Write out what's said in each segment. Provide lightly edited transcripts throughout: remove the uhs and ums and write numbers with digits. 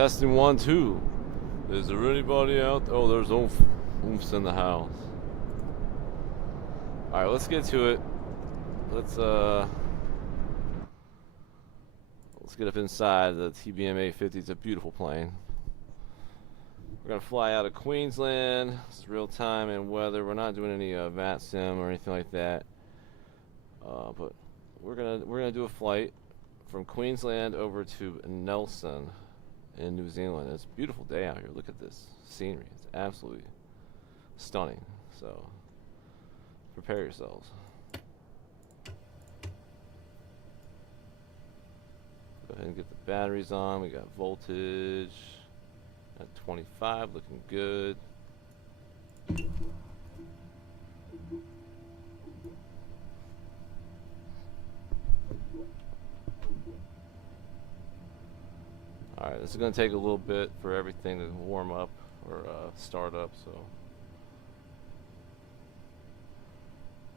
Testing 1, 2. Is there anybody out there? Oh, there's oomphs in the house. Alright, let's get to it. Let's get up inside the TBM 850. It's a beautiful plane. We're gonna fly out of Queensland. It's real time and weather. We're not doing any VAT sim or anything like that. But we're gonna do a flight from Queensland over to Nelson in New Zealand. It's a beautiful day out here. Look at this scenery. It's absolutely stunning. So prepare yourselves. Go ahead and get the batteries on. We got voltage at 25, looking good. Alright, this is going to take a little bit for everything to warm up or start up, so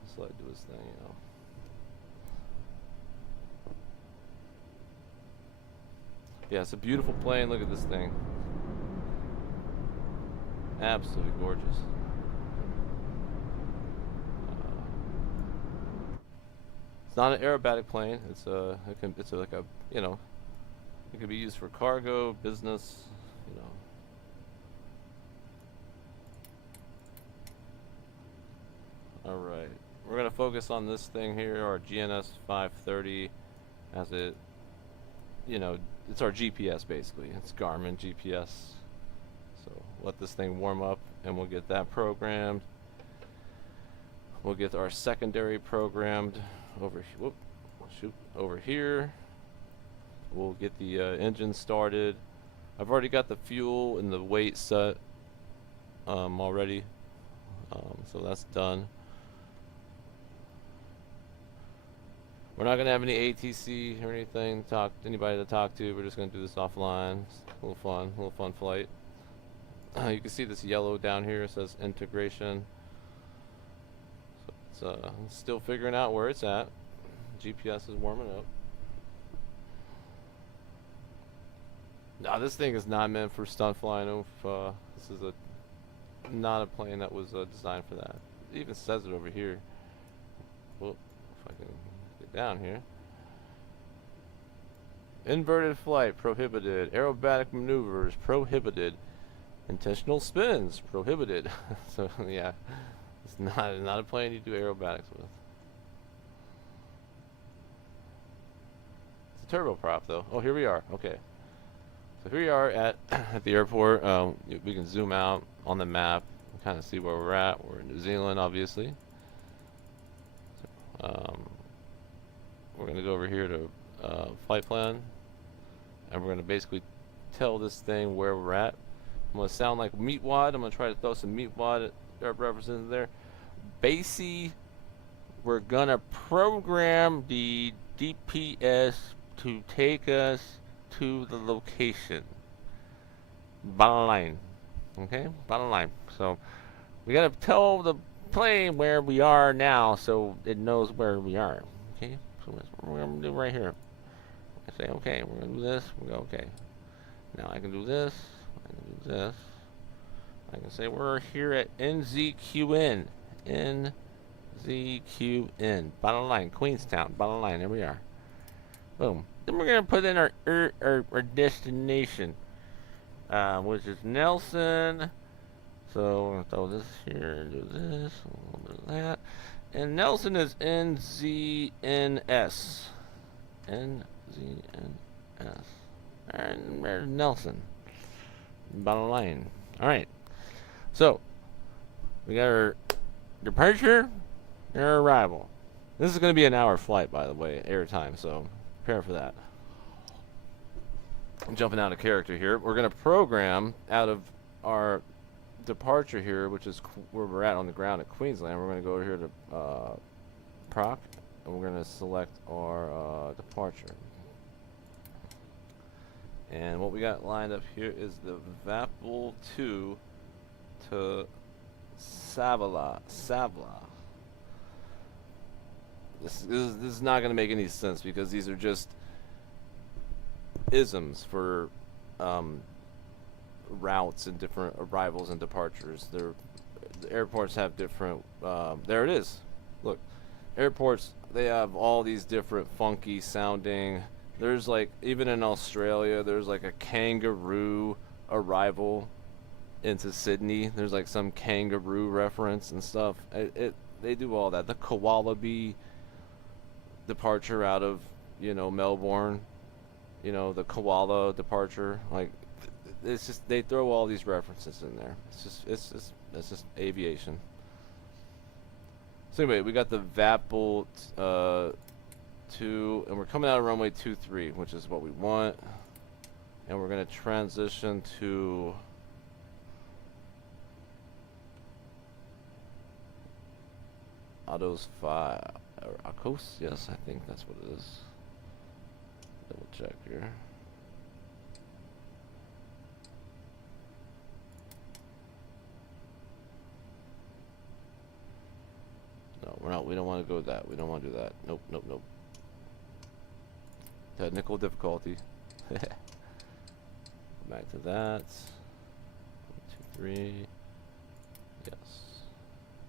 just let it do its thing, you know. Yeah, it's a beautiful plane. Look at this thing. Absolutely gorgeous. It's not an aerobatic plane. It's like a, you know, it could be used for cargo, business, you know. Alright, we're going to focus on this thing here, our GNS 530, as it, you know, it's our GPS basically. It's Garmin GPS. So let this thing warm up and we'll get that programmed. We'll get our secondary programmed over here. We'll get the engine started. I've already got the fuel and the weight set already, so that's done. We're not gonna have any ATC or anything. Anybody to talk to. We're just gonna do this offline. It's a little fun flight. You can see this yellow down here. It says integration. So it's still figuring out where it's at. GPS is warming up. Now this thing is not meant for stunt flying. This is not a plane that was designed for that. It even says it over here. Well, if I can get down here. Inverted flight prohibited. Aerobatic maneuvers prohibited. Intentional spins prohibited. So yeah, it's not a plane you do aerobatics with. It's a turboprop though. Oh, here we are. Okay. So here we are at the airport. We can zoom out on the map and kind of see where we're at. We're in New Zealand, obviously. So, we're going to go over here to flight plan, and we're going to basically tell this thing where we're at. I'm going to sound like Meatwad. I'm going to try to throw some Meatwad references in there. Basically, we're going to program the DPS to take us to the location. Bottom line. Okay? Bottom line. So we gotta tell the plane where we are now so it knows where we are. Okay? So that's what we're gonna do right here. I say, okay, we're gonna do this, we go, okay. Now I can do this, I can do this. I can say we're here at NZQN. NZQN. Bottom line, Queenstown, bottom line, there we are. Boom. Then we're going to put in our destination, which is Nelson. So we're going to throw this here and do this, a little bit of that. And Nelson is NZNS. NZNS. And there's Nelson. Bottom line. Alright. So, we got our departure and our arrival. This is going to be an hour flight, by the way, air time, so prepare for that. I'm jumping out of character here. We're going to program out of our departure here, which is where we're at on the ground at Queensland. We're going to go over here to proc, and we're going to select our departure. And what we got lined up here is the VAPL 2 to Savla. This is not going to make any sense because these are just isms for routes and different arrivals and departures. The airports have different. There it is. Look, airports, they have all these different funky sounding. There's like, even in Australia, there's like a kangaroo arrival into Sydney. There's like some kangaroo reference and stuff. They do all that. The koala bee departure out of, you know, Melbourne. You know, the koala departure. Like, it's just, they throw all these references in there. It's just aviation. So anyway, we got the VAPL 2, and we're coming out of runway 23, which is what we want. And we're gonna transition to Autos 5, or Akos? Yes, I think that's what it is. Double check here. No, we're not. We don't want to go with that. We don't want to do that. Nope, nope, nope. Technical difficulty. Back to that. 1, 2, 3. Yes.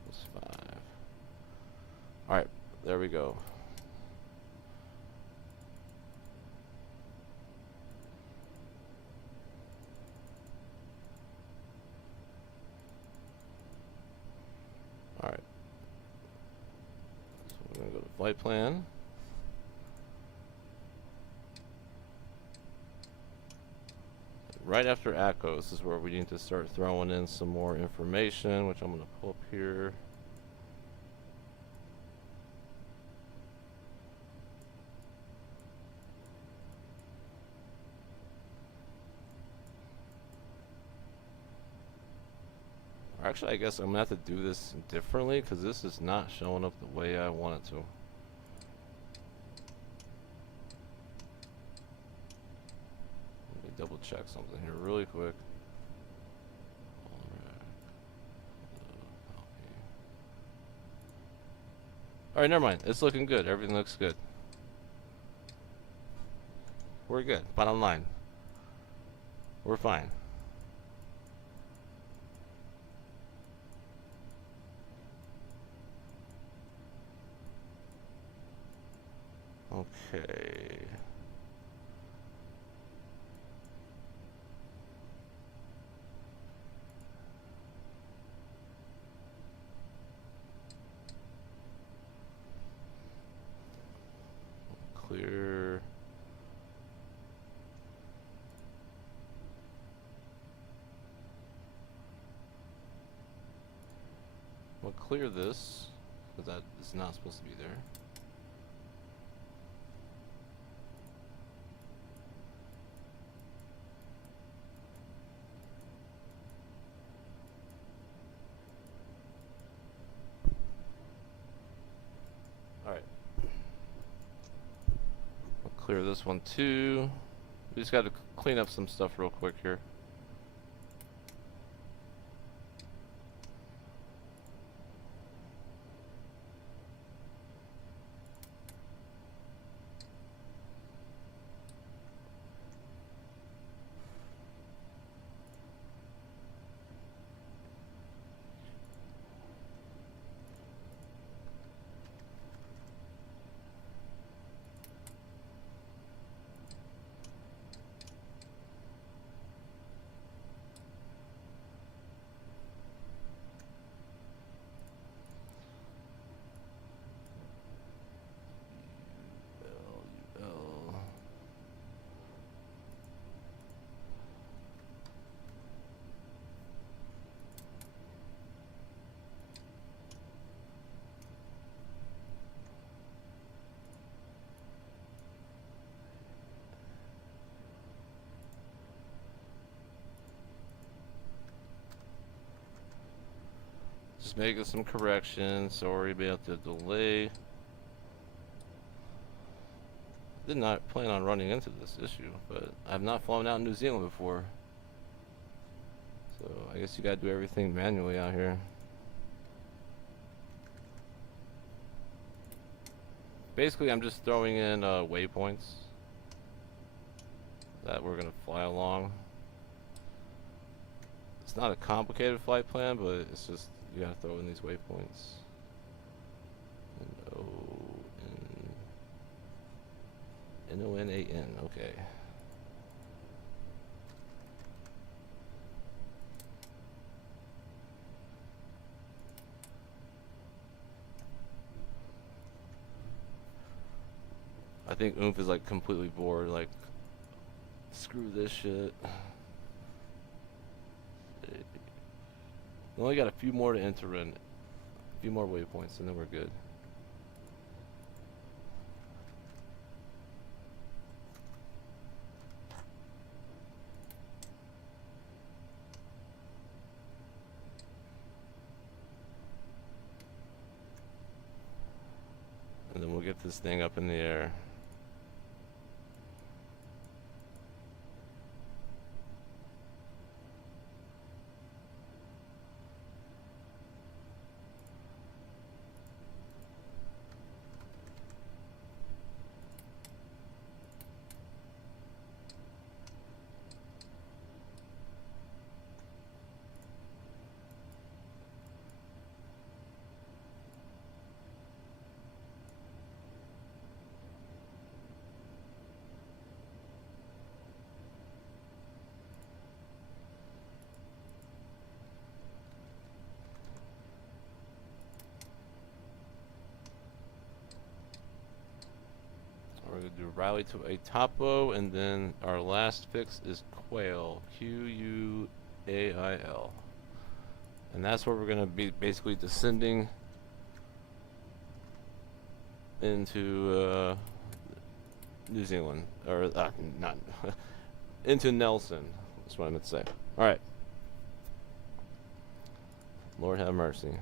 Plus 5. Alright, there we go. Alright. So we're going to go to flight plan. Right after ACOS is where we need to start throwing in some more information, which I'm going to pull up here. Actually, I guess I'm going to have to do this differently because this is not showing up the way I want it to. Let me double check something here really quick. Alright, never mind. It's looking good. Everything looks good. We're good. Bottom line. We're fine. Okay. Clear. We'll clear this, because that is not supposed to be there. Clear this one too. We just got to clean up some stuff real quick here. Just making some corrections. Sorry about the delay. Did not plan on running into this issue, but I've not flown out in New Zealand before. So I guess you gotta do everything manually out here. Basically, I'm just throwing in waypoints that we're gonna fly along. It's not a complicated flight plan, but it's just you gotta throw in these waypoints. N-O-N-A-N, okay. I think Oomph is like completely bored, like, screw this shit. We only got a few more to enter in. A few more waypoints and then we're good. And then we'll get this thing up in the air. We're going to do rally to a topo, and then our last fix is quail, Q-U-A-I-L. And that's where we're going to be basically descending into New Zealand, or not, into Nelson, that's what I meant to say. Alright. Lord have mercy.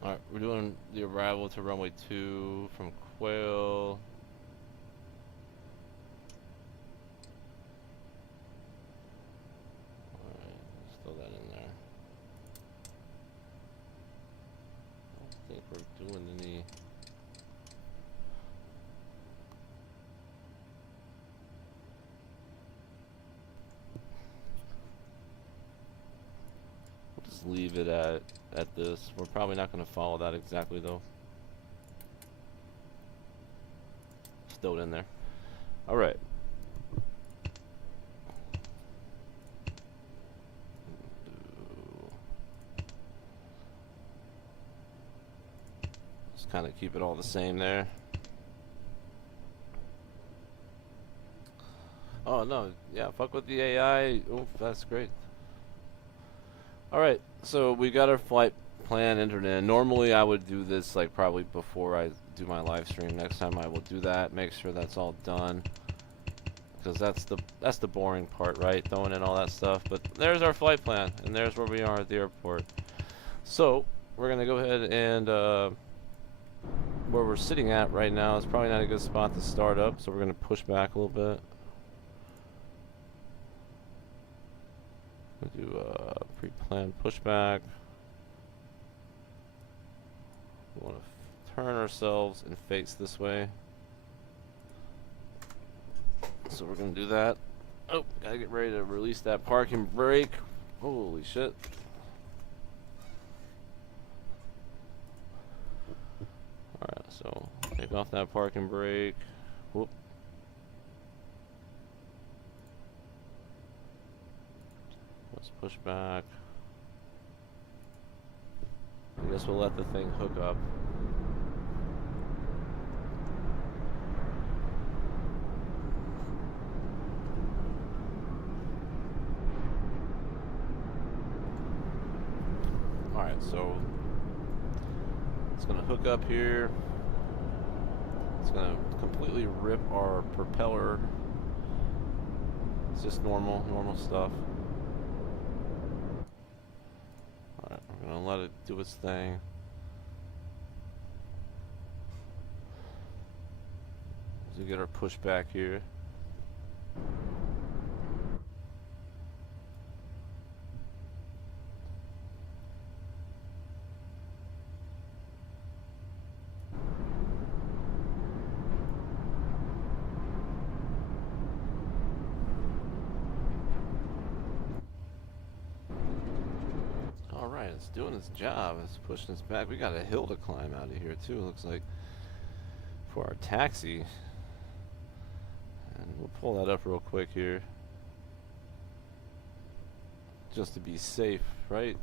Alright, we're doing the arrival to runway 2 from Quail. Alright, let's throw that in there. I don't think we're doing any... We'll just leave it at this. We're probably not going to follow that exactly though. Still in there. Alright. Just kind of keep it all the same there. Oh no, yeah, fuck with the AI. Oof, that's great. Alright, so we got our flight plan entered in. Normally I would do this like probably before I do my live stream. Next time I will do that, make sure that's all done, because that's the boring part, right? Throwing in all that stuff. But there's our flight plan, and there's where we are at the airport. So we're gonna go ahead and where we're sitting at right now is probably not a good spot to start up, so we're going to push back a little bit. We'll do a pre-planned pushback. We want to turn ourselves and face this way. So we're going to do that. Oh, gotta get ready to release that parking brake. Holy shit. Alright, so take off that parking brake. Whoop. Let's push back. I guess we'll let the thing hook up. Alright, so it's going to hook up here. It's going to completely rip our propeller. It's just normal stuff. Alright, we're going to let it do its thing. As we get our push back here. Alright, it's doing its job. It's pushing us back. We got a hill to climb out of here too, it looks like, for our taxi. And we'll pull that up real quick here. Just to be safe, right?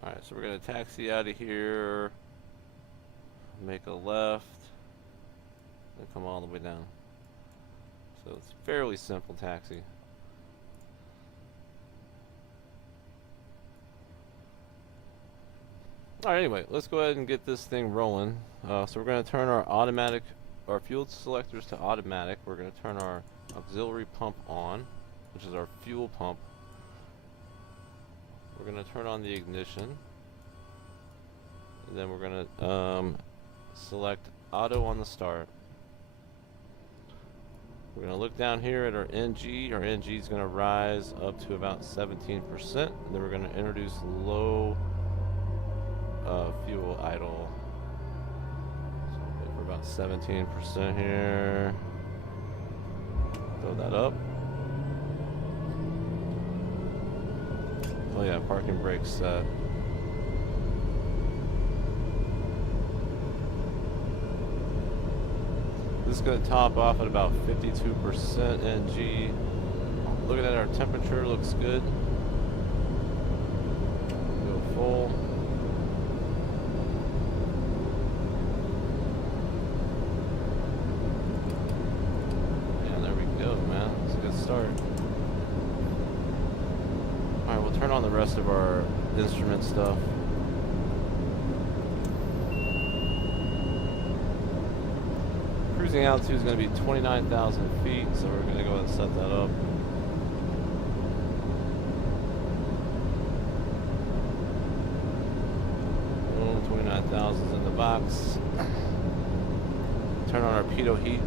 Alright, so we're going to taxi out of here, make a left, and come all the way down. So it's fairly simple taxi. Alright, anyway, let's go ahead and get this thing rolling. So we're going to turn our fuel selectors to automatic. We're going to turn our auxiliary pump on, which is our fuel pump. We're going to turn on the ignition, and then we're going to select auto on the start. We're going to look down here at our NG. Our NG is going to rise up to about 17%, and then we're going to introduce low fuel idle. So wait for about 17% here. Throw that up. Oh yeah, parking brake set. This is going to top off at about 52% NG. Looking at our temperature, looks good. Go full. Yeah, there we go, man. That's a good start. Alright, we'll turn on the rest of our instrument stuff. Cruising altitude is going to be 29,000 feet, so we're going to go ahead and set that up. Boom, 29,000 is in the box. Turn on our pitot heat.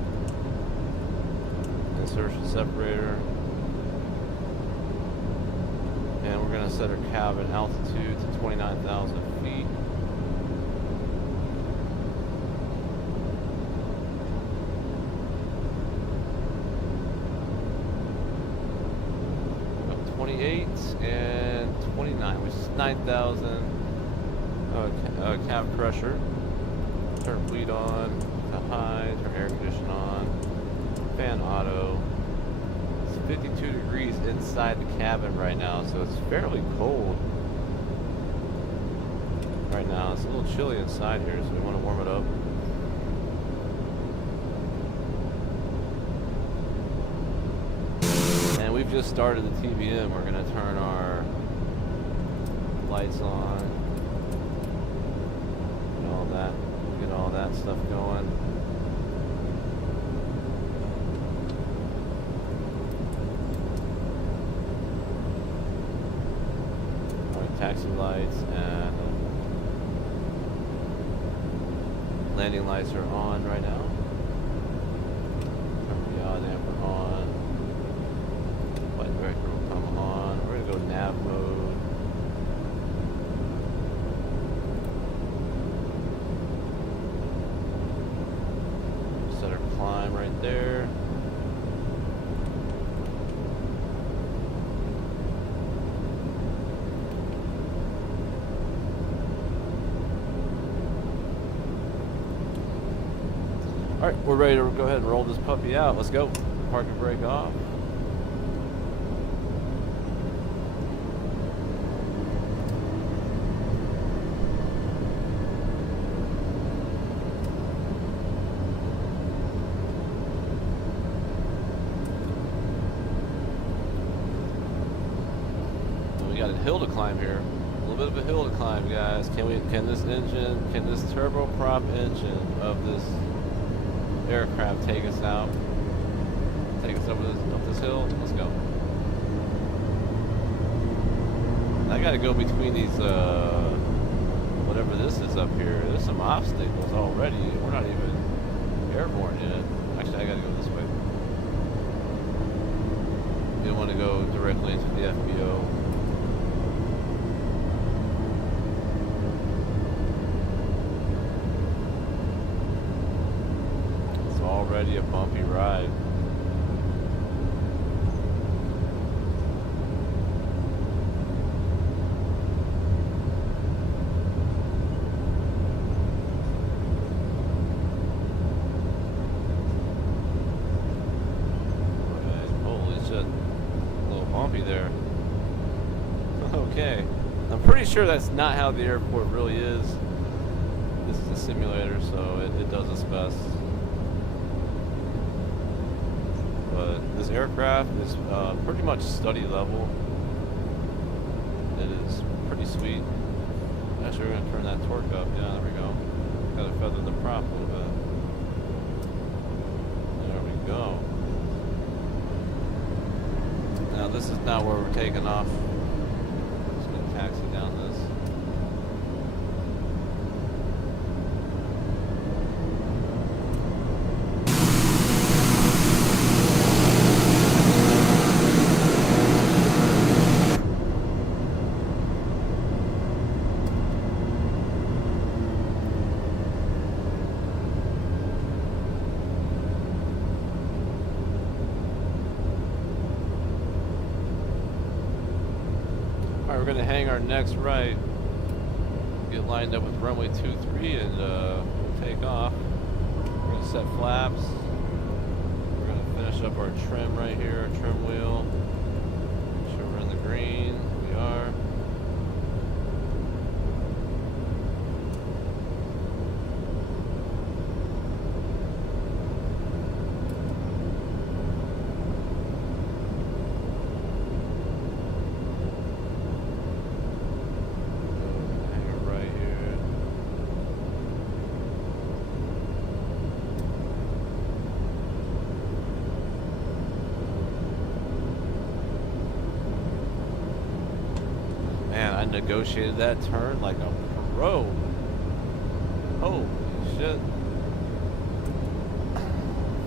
Insertion separator. And we're going to set our cabin altitude to 29,000 feet. About 28 and 29, which is 9,000 cab pressure. Turn bleed on to high, turn air condition on, fan auto. 52 degrees inside the cabin right now, so it's fairly cold right now. It's a little chilly inside here, so we want to warm it up. And we've just started the TBM. We're going to turn our lights on and all all that. Get all that stuff going. Alright, taxi lights and landing lights are on right now. Turn the odd amper on. Flight director will come on. We're gonna go nav mode. Set our climb right there. Alright, we're ready to go ahead and roll this puppy out. Let's go. Parking brake off. We got a hill to climb here. A little bit of a hill to climb, guys. Can this turboprop engine of this aircraft take us out? Take us up this hill? Let's go. I gotta go between these, whatever this is up here. There's some obstacles already. We're not even airborne yet. Actually, I gotta go this way. You don't want to go directly into the FBO. Already a bumpy ride. Right. Holy shit. A little bumpy there. Okay. I'm pretty sure that's not how the airport really is. This is a simulator, so it does its best. But this aircraft is pretty much study level. It is pretty sweet. Actually, we're going to turn that torque up. Yeah, there we go. Got to feather the prop a little bit. There we go. Now this is not where we're taking off. Just going to taxi down this. We're going to hang our next right, get lined up with runway 23, and we'll take off. We're going to set flaps. We're going to finish up our trim right here, our trim wheel. Make sure we're in the green. We are. I negotiated that turn like a pro. Holy shit.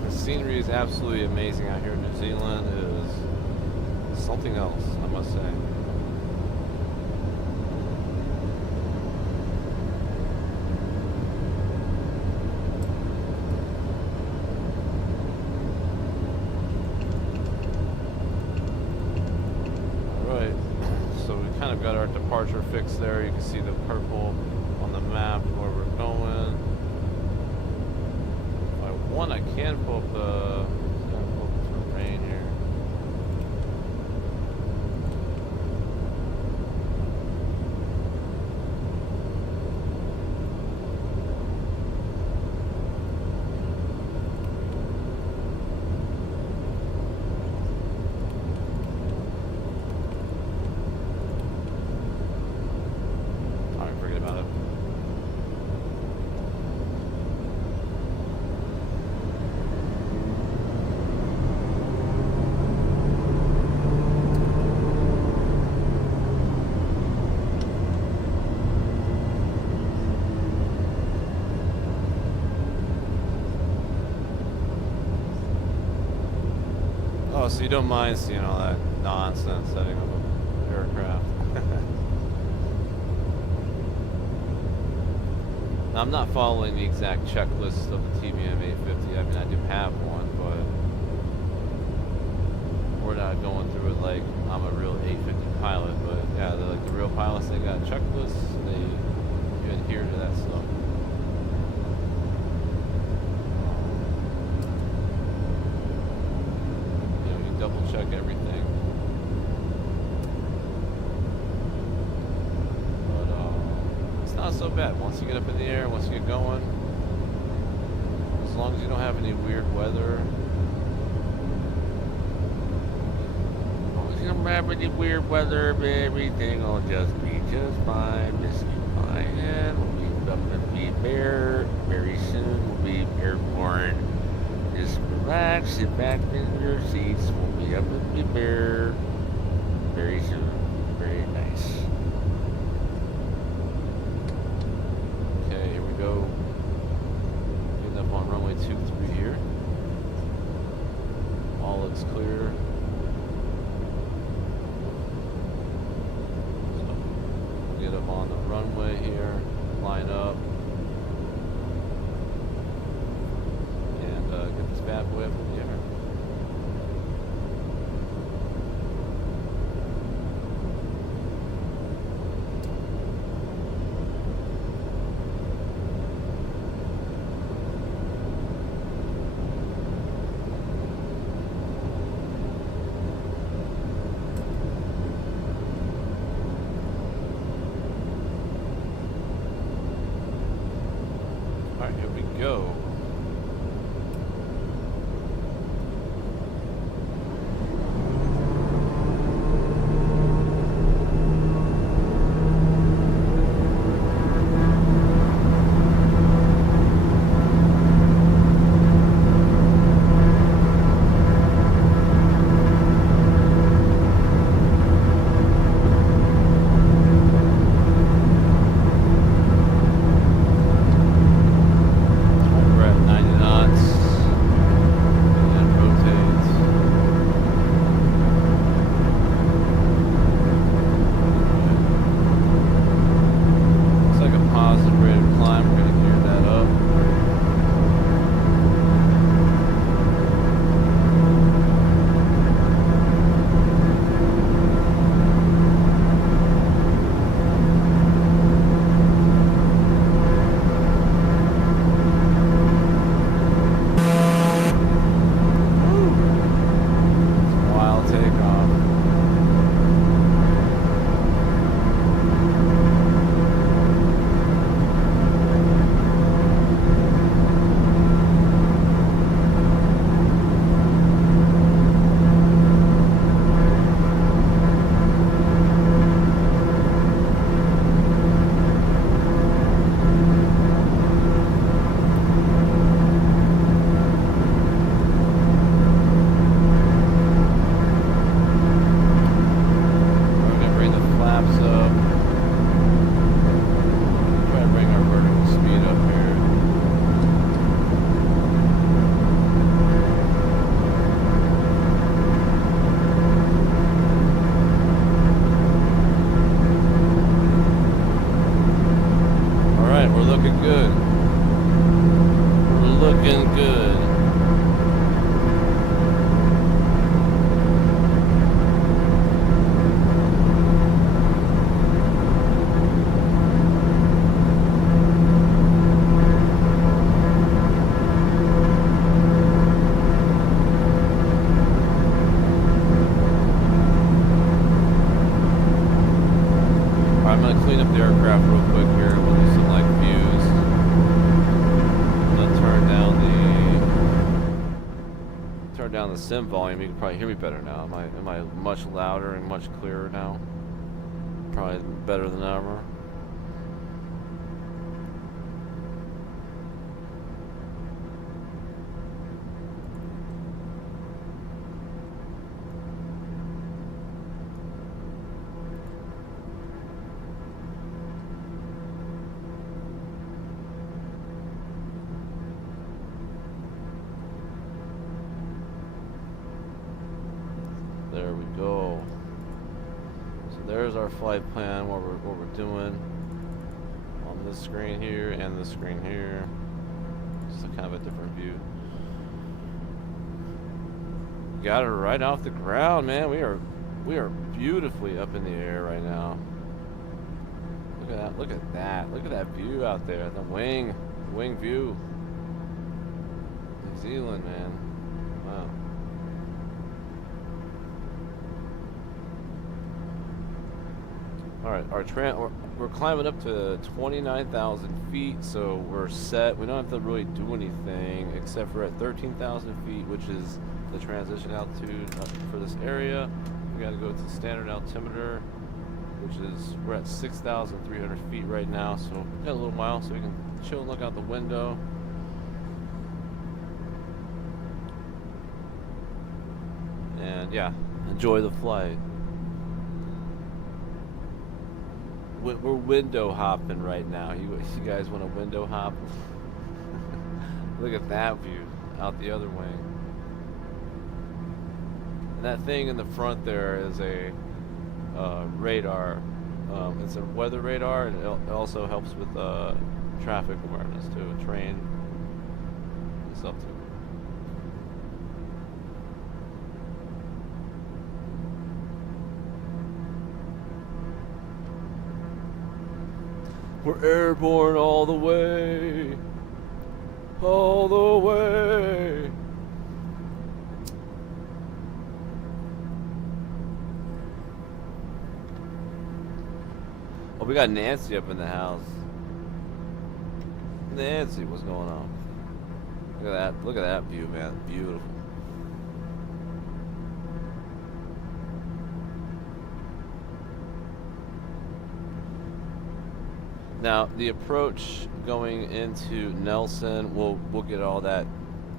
The scenery is absolutely amazing out here in New Zealand. It is something else, I must say. Got our departure fixed there. You can see the purple on the map where we're going. If I want, I can pull up the terrain here. Oh, so you don't mind seeing all that nonsense setting up an aircraft? Now, I'm not following the exact checklist of the TBM 850. I mean, I do have one, but we're not going through it like I'm a real 850 pilot. But yeah, they're like the real pilots. They got checklists. And you adhere to that stuff. Double check everything. But it's not so bad. Once you get up in the air, once you get going, as long as you don't have any weird weather. As long as you don't have any weird weather, everything will just be just fine. Just be fine. And we'll be up and be there. Very soon we'll be airborne. Just relax, sit back in your seats. We'll be up with the bear very soon. Very nice. Okay, here we go. Getting up on runway 23 here. All looks clear. So we'll get up on the runway here. Line up. Get this bad boy up in the air. All right, here we go. Down the sim volume, you can probably hear me better now. Am I much louder and much clearer now? Probably better than ever. we go. So there's our flight plan, what we're doing on this screen here and this screen here. Just a kind of a different view. Got it right off the ground, man. We are beautifully up in the air right now. Look at that! Look at that! Look at that view out there. The wing view. New Zealand, man. Wow. All right, we're climbing up to 29,000 feet, so we're set. We don't have to really do anything except for at 13,000 feet, which is the transition altitude for this area. We got to go to standard altimeter, which is, we're at 6,300 feet right now, so we've got a little while, so we can chill and look out the window. And yeah, enjoy the flight. We're window hopping right now. You guys want to window hop? Look at that view out the other wing. And that thing in the front there is a radar. It's a weather radar, and it also helps with traffic awareness too. A train and stuff too. We're airborne all the way. All the way. Oh, we got Nancy up in the house. Nancy, what's going on? Look at that. Look at that view, man. Beautiful. Now, the approach going into Nelson, we'll get all that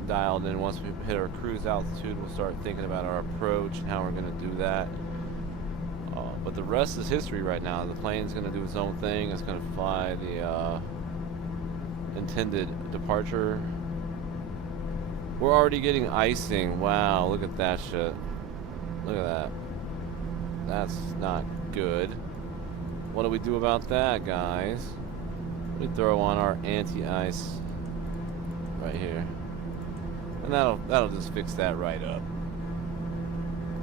dialed in. Once we hit our cruise altitude, we'll start thinking about our approach and how we're going to do that. But the rest is history right now. The plane's going to do its own thing. It's going to fly the intended departure. We're already getting icing. Wow, look at that shit. Look at that. That's not good. What do we do about that, guys? We throw on our anti-ice right here, and that'll just fix that right up.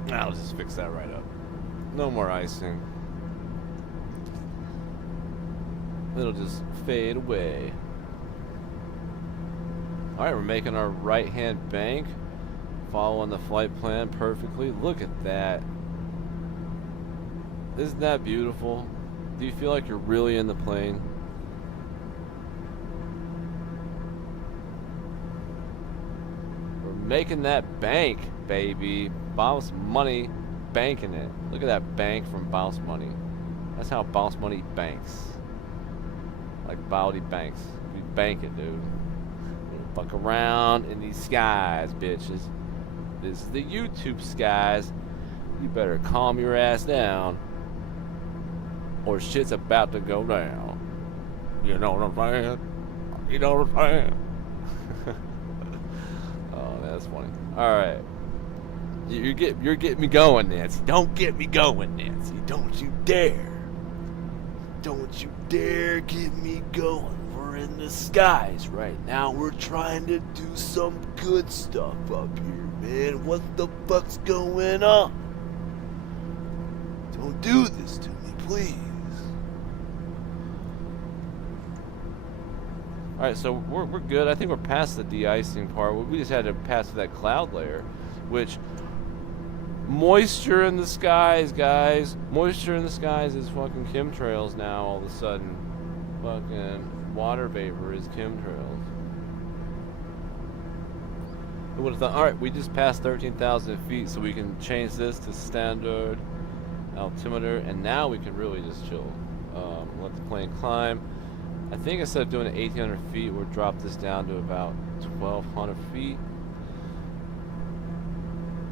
That'll just fix that right up. No more icing. It'll just fade away. All right, we're making our right-hand bank, following the flight plan perfectly. Look at that. Isn't that beautiful? Do you feel like you're really in the plane? We're making that bank, baby. Boss Money banking it. Look at that bank from Boss Money. That's how Boss Money banks. Like Bowdy Banks. We bank it, dude. Fuck around in these skies, bitches. This is the YouTube skies. You better calm your ass down, or shit's about to go down. You know what I'm saying? You know what I'm saying? Oh, that's funny. All right, you're getting me going, Nancy. Don't get me going, Nancy. Don't you dare. Don't you dare get me going. We're in the skies right now. We're trying to do some good stuff up here, man. What the fuck's going on? Don't do this to me, please. Alright, so we're good. I think we're past the de-icing part. We just had to pass that cloud layer, which moisture in the skies, guys. Moisture in the skies is fucking chemtrails now all of a sudden. Fucking water vapor is chemtrails. Who would have thought? Alright, we just passed 13,000 feet, so we can change this to standard altimeter, and now we can really just chill. Let the plane climb. I think instead of doing it 1,800 feet, we'll drop this down to about 1,200 feet.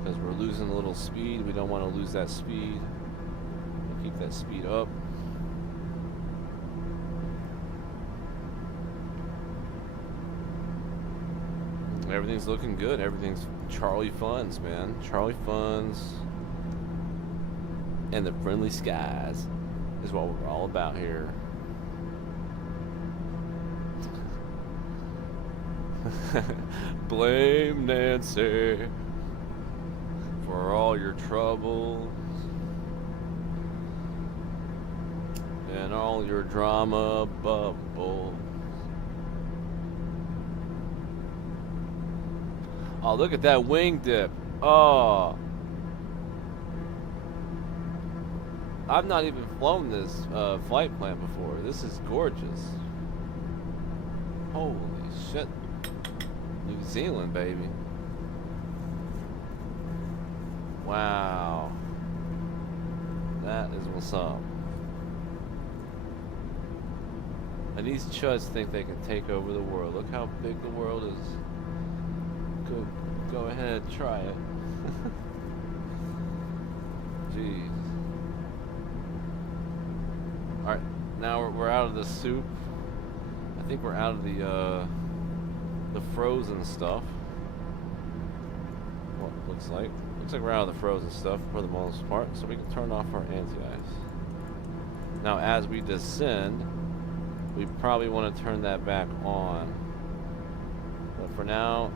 Because we're losing a little speed. We don't want to lose that speed. We'll keep that speed up. Everything's looking good. Everything's Charlie Funds, man. Charlie Funds. and the friendly skies is what we're all about here. Blame Nancy for all your troubles and all your drama bubbles. Oh, look at that wing dip. Oh, I've not even flown this flight plan before. This is gorgeous. Holy shit. New Zealand, baby. Wow. That is what's up. And these chuds think they can take over the world. Look how big the world is. Go ahead, try it. Jeez. Alright, now we're out of the soup. I think we're out of the frozen stuff. What it looks like. Looks like we're out of the frozen stuff for the most part, so we can turn off our anti-ice. Now as we descend, we probably want to turn that back on. But for now,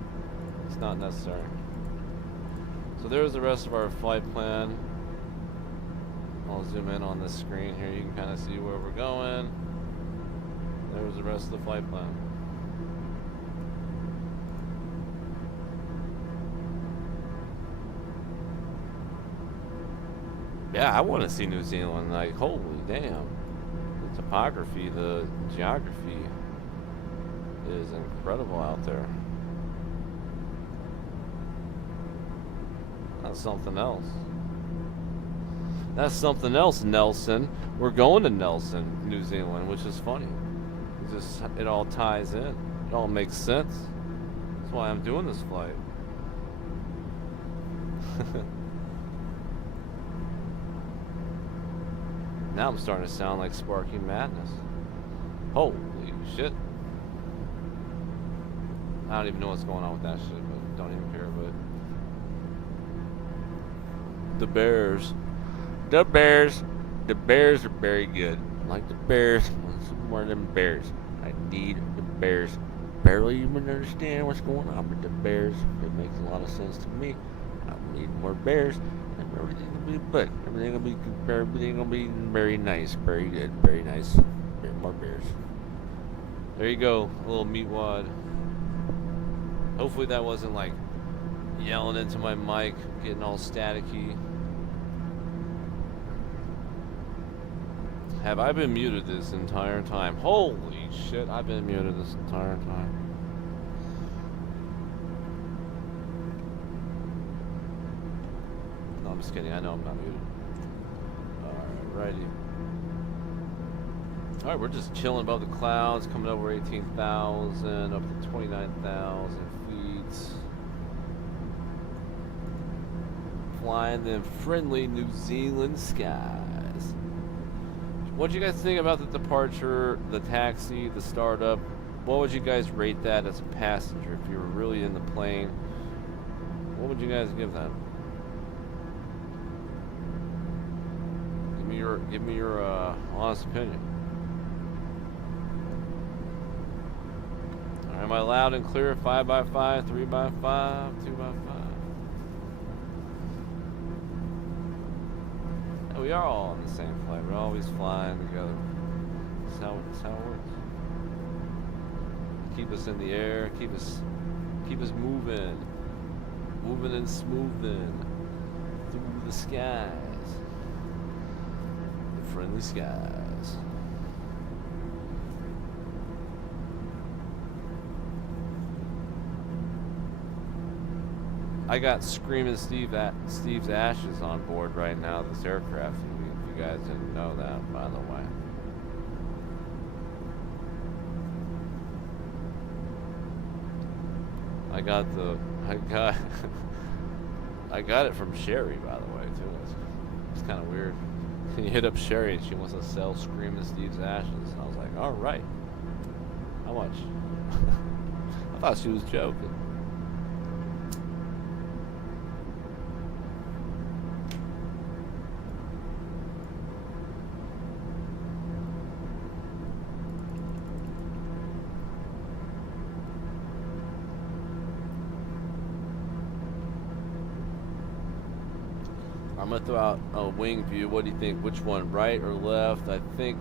it's not necessary. So there's the rest of our flight plan. I'll zoom in on this screen here. You can kind of see where we're going. There's the rest of the flight plan. Yeah, I want to see New Zealand. Like, holy damn. The topography, the geography is incredible out there. That's something else. That's something else, Nelson. We're going to Nelson, New Zealand, which is funny. It all ties in. It all makes sense. That's why I'm doing this flight. Now I'm starting to sound like Sparking Madness. Holy shit. I don't even know what's going on with that shit, but don't even care. But the Bears are very good. I like the Bears. Some more of them Bears. I need the Bears. Barely even understand what's going on with the Bears. It makes a lot of sense to me. I need more Bears, and everything will be good. Everything will be very nice, very good, very nice. More Bears. There you go, a little meat wad. Hopefully that wasn't like yelling into my mic, getting all staticky. Have I been muted this entire time? Holy shit, I've been muted this entire time. No, I'm just kidding. I know I'm not muted. Alrighty. Alright, we're just chilling above the clouds, coming over 18,000, up to 29,000 feet. Flying them friendly New Zealand skies. What do you guys think about the departure, the taxi, the startup? What would you guys rate that as a passenger if you were really in the plane? What would you guys give that? Give me your honest opinion. Alright, am I loud and clear? 5x5, 3x5, 2x5? We are all on the same flight. We're always flying together. That's how it works. Keep us in the air. Keep us moving and smoothing through the skies, the friendly skies. I got Screaming Steve's ashes on board right now, this aircraft. If you guys didn't know that, by the way. I got it from Sherry, by the way, too. It's kind of weird. You hit up Sherry and she wants to sell Screaming Steve's ashes. And I was like, all right. How much? I thought she was joking. I'm gonna throw out a wing view. What do you think? Which one, right or left? I think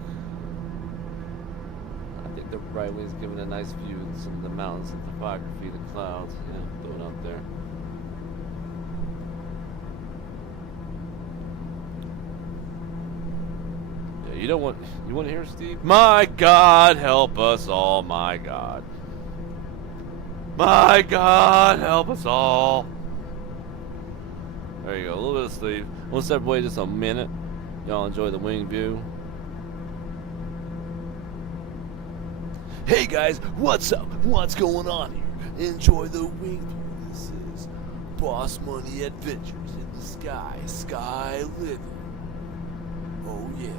the right wing's giving a nice view of some of the mountains and topography, the clouds. Yeah, throw it out there. Yeah, you want to hear Steve? My God, help us all. My God. My God, help us all. There you go, a little bit of Steve. We'll step away just a minute. Y'all enjoy the wing view. Hey guys, what's up? What's going on here? Enjoy the wing view. This is Boss Money Adventures in the Sky. Sky living. Oh yeah.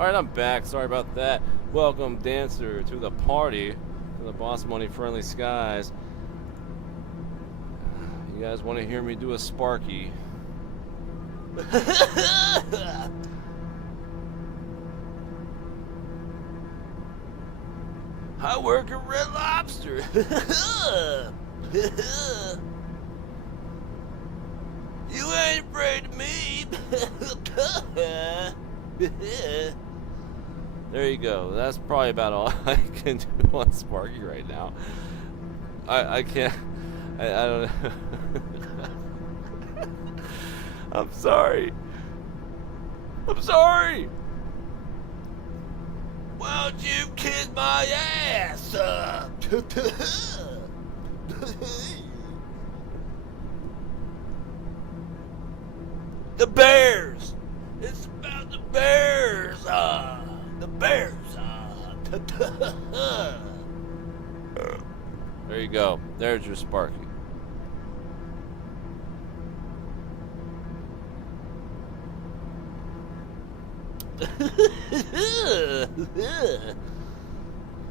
Alright, I'm back. Sorry about that. Welcome, Dancer, to the party. To the Boss Money Friendly Skies. You guys want to hear me do a Sparky? I work at Red Lobster. You ain't afraid of me. There you go. That's probably about all I can do on Sparky right now. I can't. I don't know. I'm sorry. I'm sorry. Why don't you kiss my ass? The Bears. It's about the Bears. The Bears. There you go. There's your Sparky.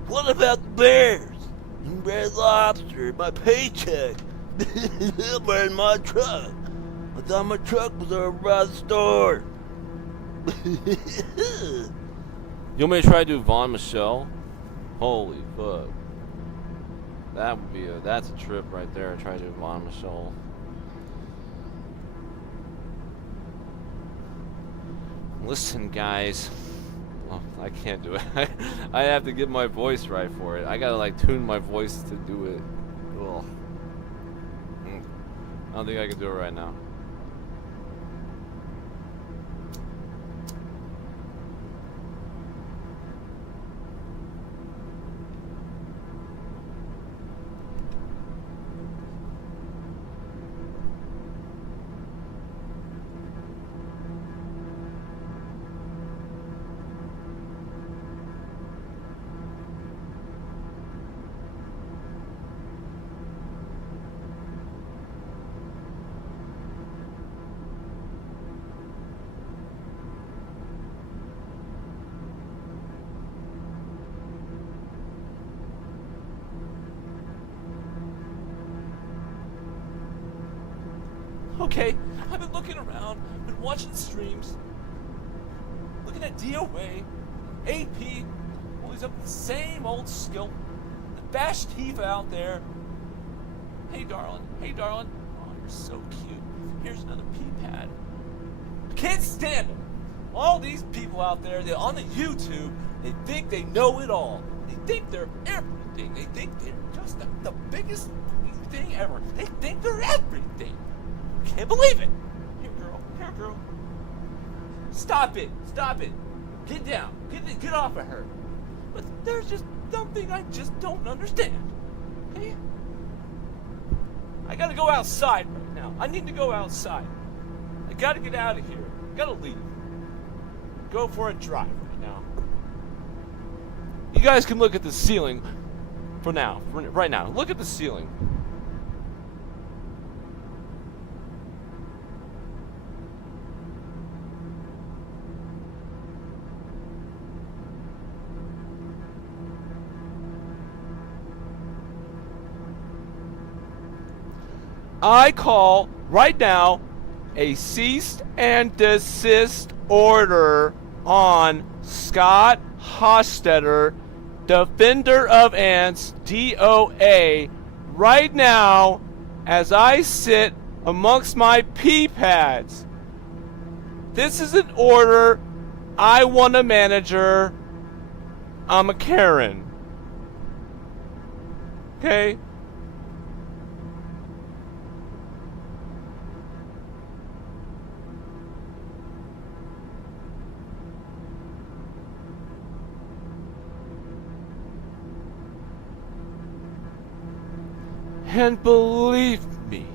What about the Bears? Red Lobster, my paycheck. Where's my truck? I thought my truck was over by the store. You want me to try to do Von Michelle? Holy fuck. That would be that's a trip right there. Try to do Von Michelle. Listen, guys. Oh, I can't do it. I have to get my voice right for it. I gotta like tune my voice to do it. Ugh. I don't think I can do it right now. Okay, I've been looking around, been watching streams, looking at DOA, AP, always up the same old skill, the Bash Tifa out there. Hey darling, oh you're so cute. Here's another P-pad. I can't stand them. All these people out there, they're on the YouTube, they think they know it all. They think they're everything. They think they're just the biggest thing ever. They think they're everything. Can't believe it. Here, girl. Stop it. Get down. Get off of her. But there's just something I just don't understand. Okay? I gotta go outside right now. I need to go outside. I gotta get out of here. I gotta leave. Go for a drive right now. You guys can look at the ceiling for now. Right now. Look at the ceiling. I call right now a cease and desist order on Scott Hostetter, Defender of Ants, DOA, right now as I sit amongst my P-pads. This is an order. I want a manager. I'm a Karen. Okay? And believe me,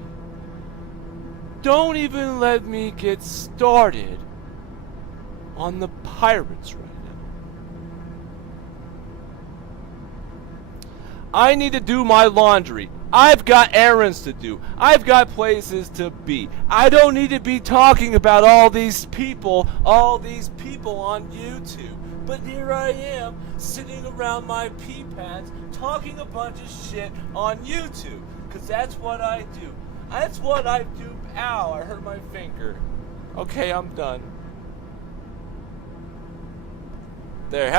don't even let me get started on the pirates right now. I need to do my laundry. I've got errands to do. I've got places to be. I don't need to be talking about all these people on YouTube. But here I am, sitting around my pee pads, talking a bunch of shit on YouTube. Because that's what I do. That's what I do. Ow, I hurt my finger. Okay, I'm done. There,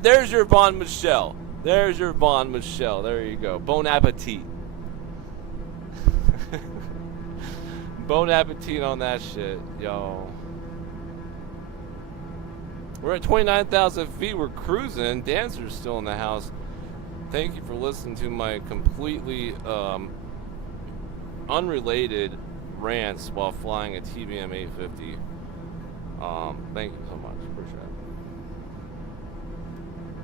there's your Bon Michel. There's your Bon Michel. There you go. Bon appetit. Bon appetit on that shit, y'all. We're at 29,000 feet. We're cruising. Dancer's still in the house. Thank you for listening to my completely unrelated rants while flying a TBM 850. Thank you so much. Appreciate it.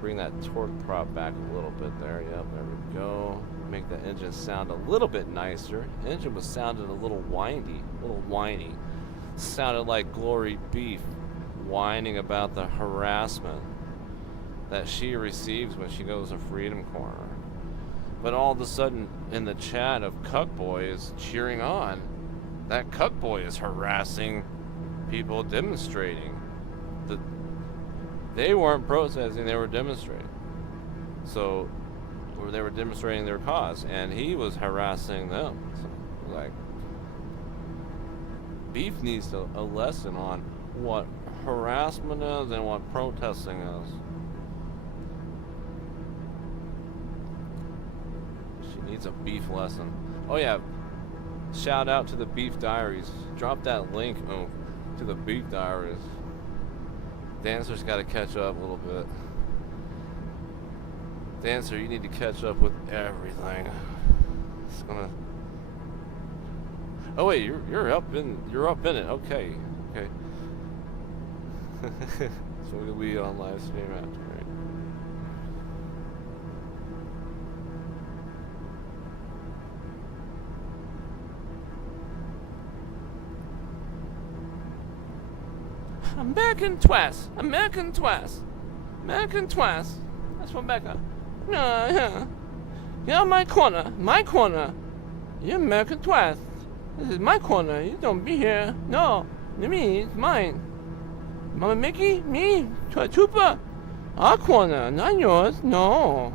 Bring that torque prop back a little bit there. Yep, there we go. Make the engine sound a little bit nicer. The engine was sounding a little whiny. Sounded like Glory Beef whining about the harassment that she receives when she goes to Freedom Corner. But all of a sudden, in the chat of Cuckboy is cheering on. That Cuckboy is harassing people demonstrating. They weren't protesting, they were demonstrating. So, or they were demonstrating their cause, and he was harassing them. So, like, Beef needs a lesson on what harassment is and what protesting is. She needs a beef lesson. Oh yeah, shout out to the Beef Diaries. Drop that link to the Beef Diaries. Dancer's got to catch up a little bit. Dancer, you need to catch up with everything. It's gonna. Oh wait, you're up in it. Okay. So we'll be on live stream after, right? American Twice. That's from Becca. No, yeah. You're my corner. You're American Twice. This is my corner. You don't be here. No, me, it's mine. Mama Mickey, me, Chupa, our corner, not yours. No.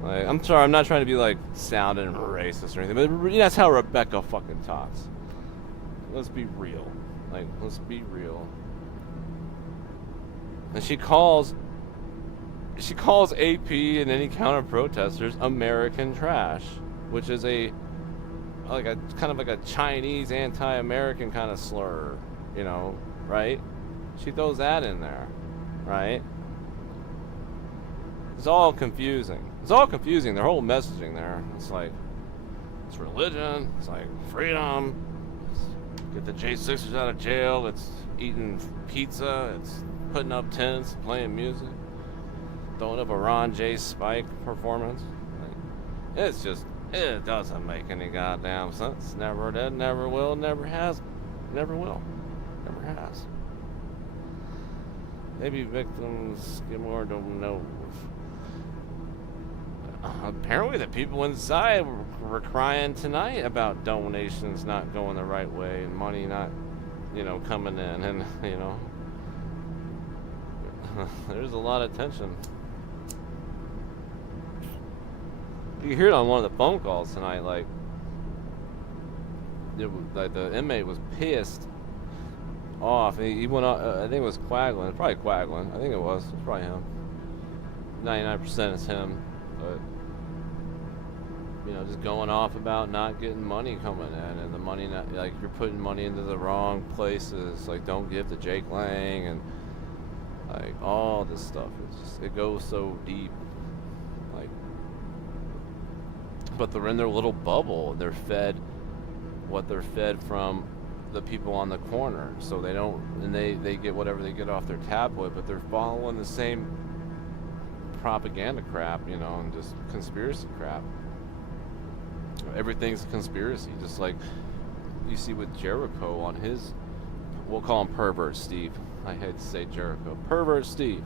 Like, I'm sorry, I'm not trying to be like sounding racist or anything, but that's how Rebecca fucking talks. Let's be real. Let's be real. And she calls AP and any counter protesters American trash, which is a kind of like a Chinese anti-American kind of slur, right? She throws that in there, right? It's all confusing. Their whole messaging there. It's like, it's religion. It's like freedom. Get the J6ers out of jail. It's eating pizza. It's putting up tents, playing music, throwing up a Ron J. Spike performance. It doesn't make any goddamn sense. Never did, never will, never has, never will, never has. Maybe victims get more, don't know. Apparently the people inside were crying tonight about donations not going the right way and money not, coming in, and, there's a lot of tension. You hear it on one of the phone calls tonight, like the inmate was pissed off. He went off, I think it was Quaglin, probably Quaglin. I think it was. It's probably him. 99% is him, but just going off about not getting money coming in, and the money not, like, you're putting money into the wrong places. Like, don't give to Jake Lang, and like all this stuff. It goes so deep. But they're in their little bubble. They're fed what they're fed from the people on the corner. So they don't, and they get whatever they get off their tablet, but they're following the same propaganda crap, and just conspiracy crap. Everything's a conspiracy, just like you see with Jericho on his, we'll call him Pervert Steve. I hate to say Jericho. Pervert Steve.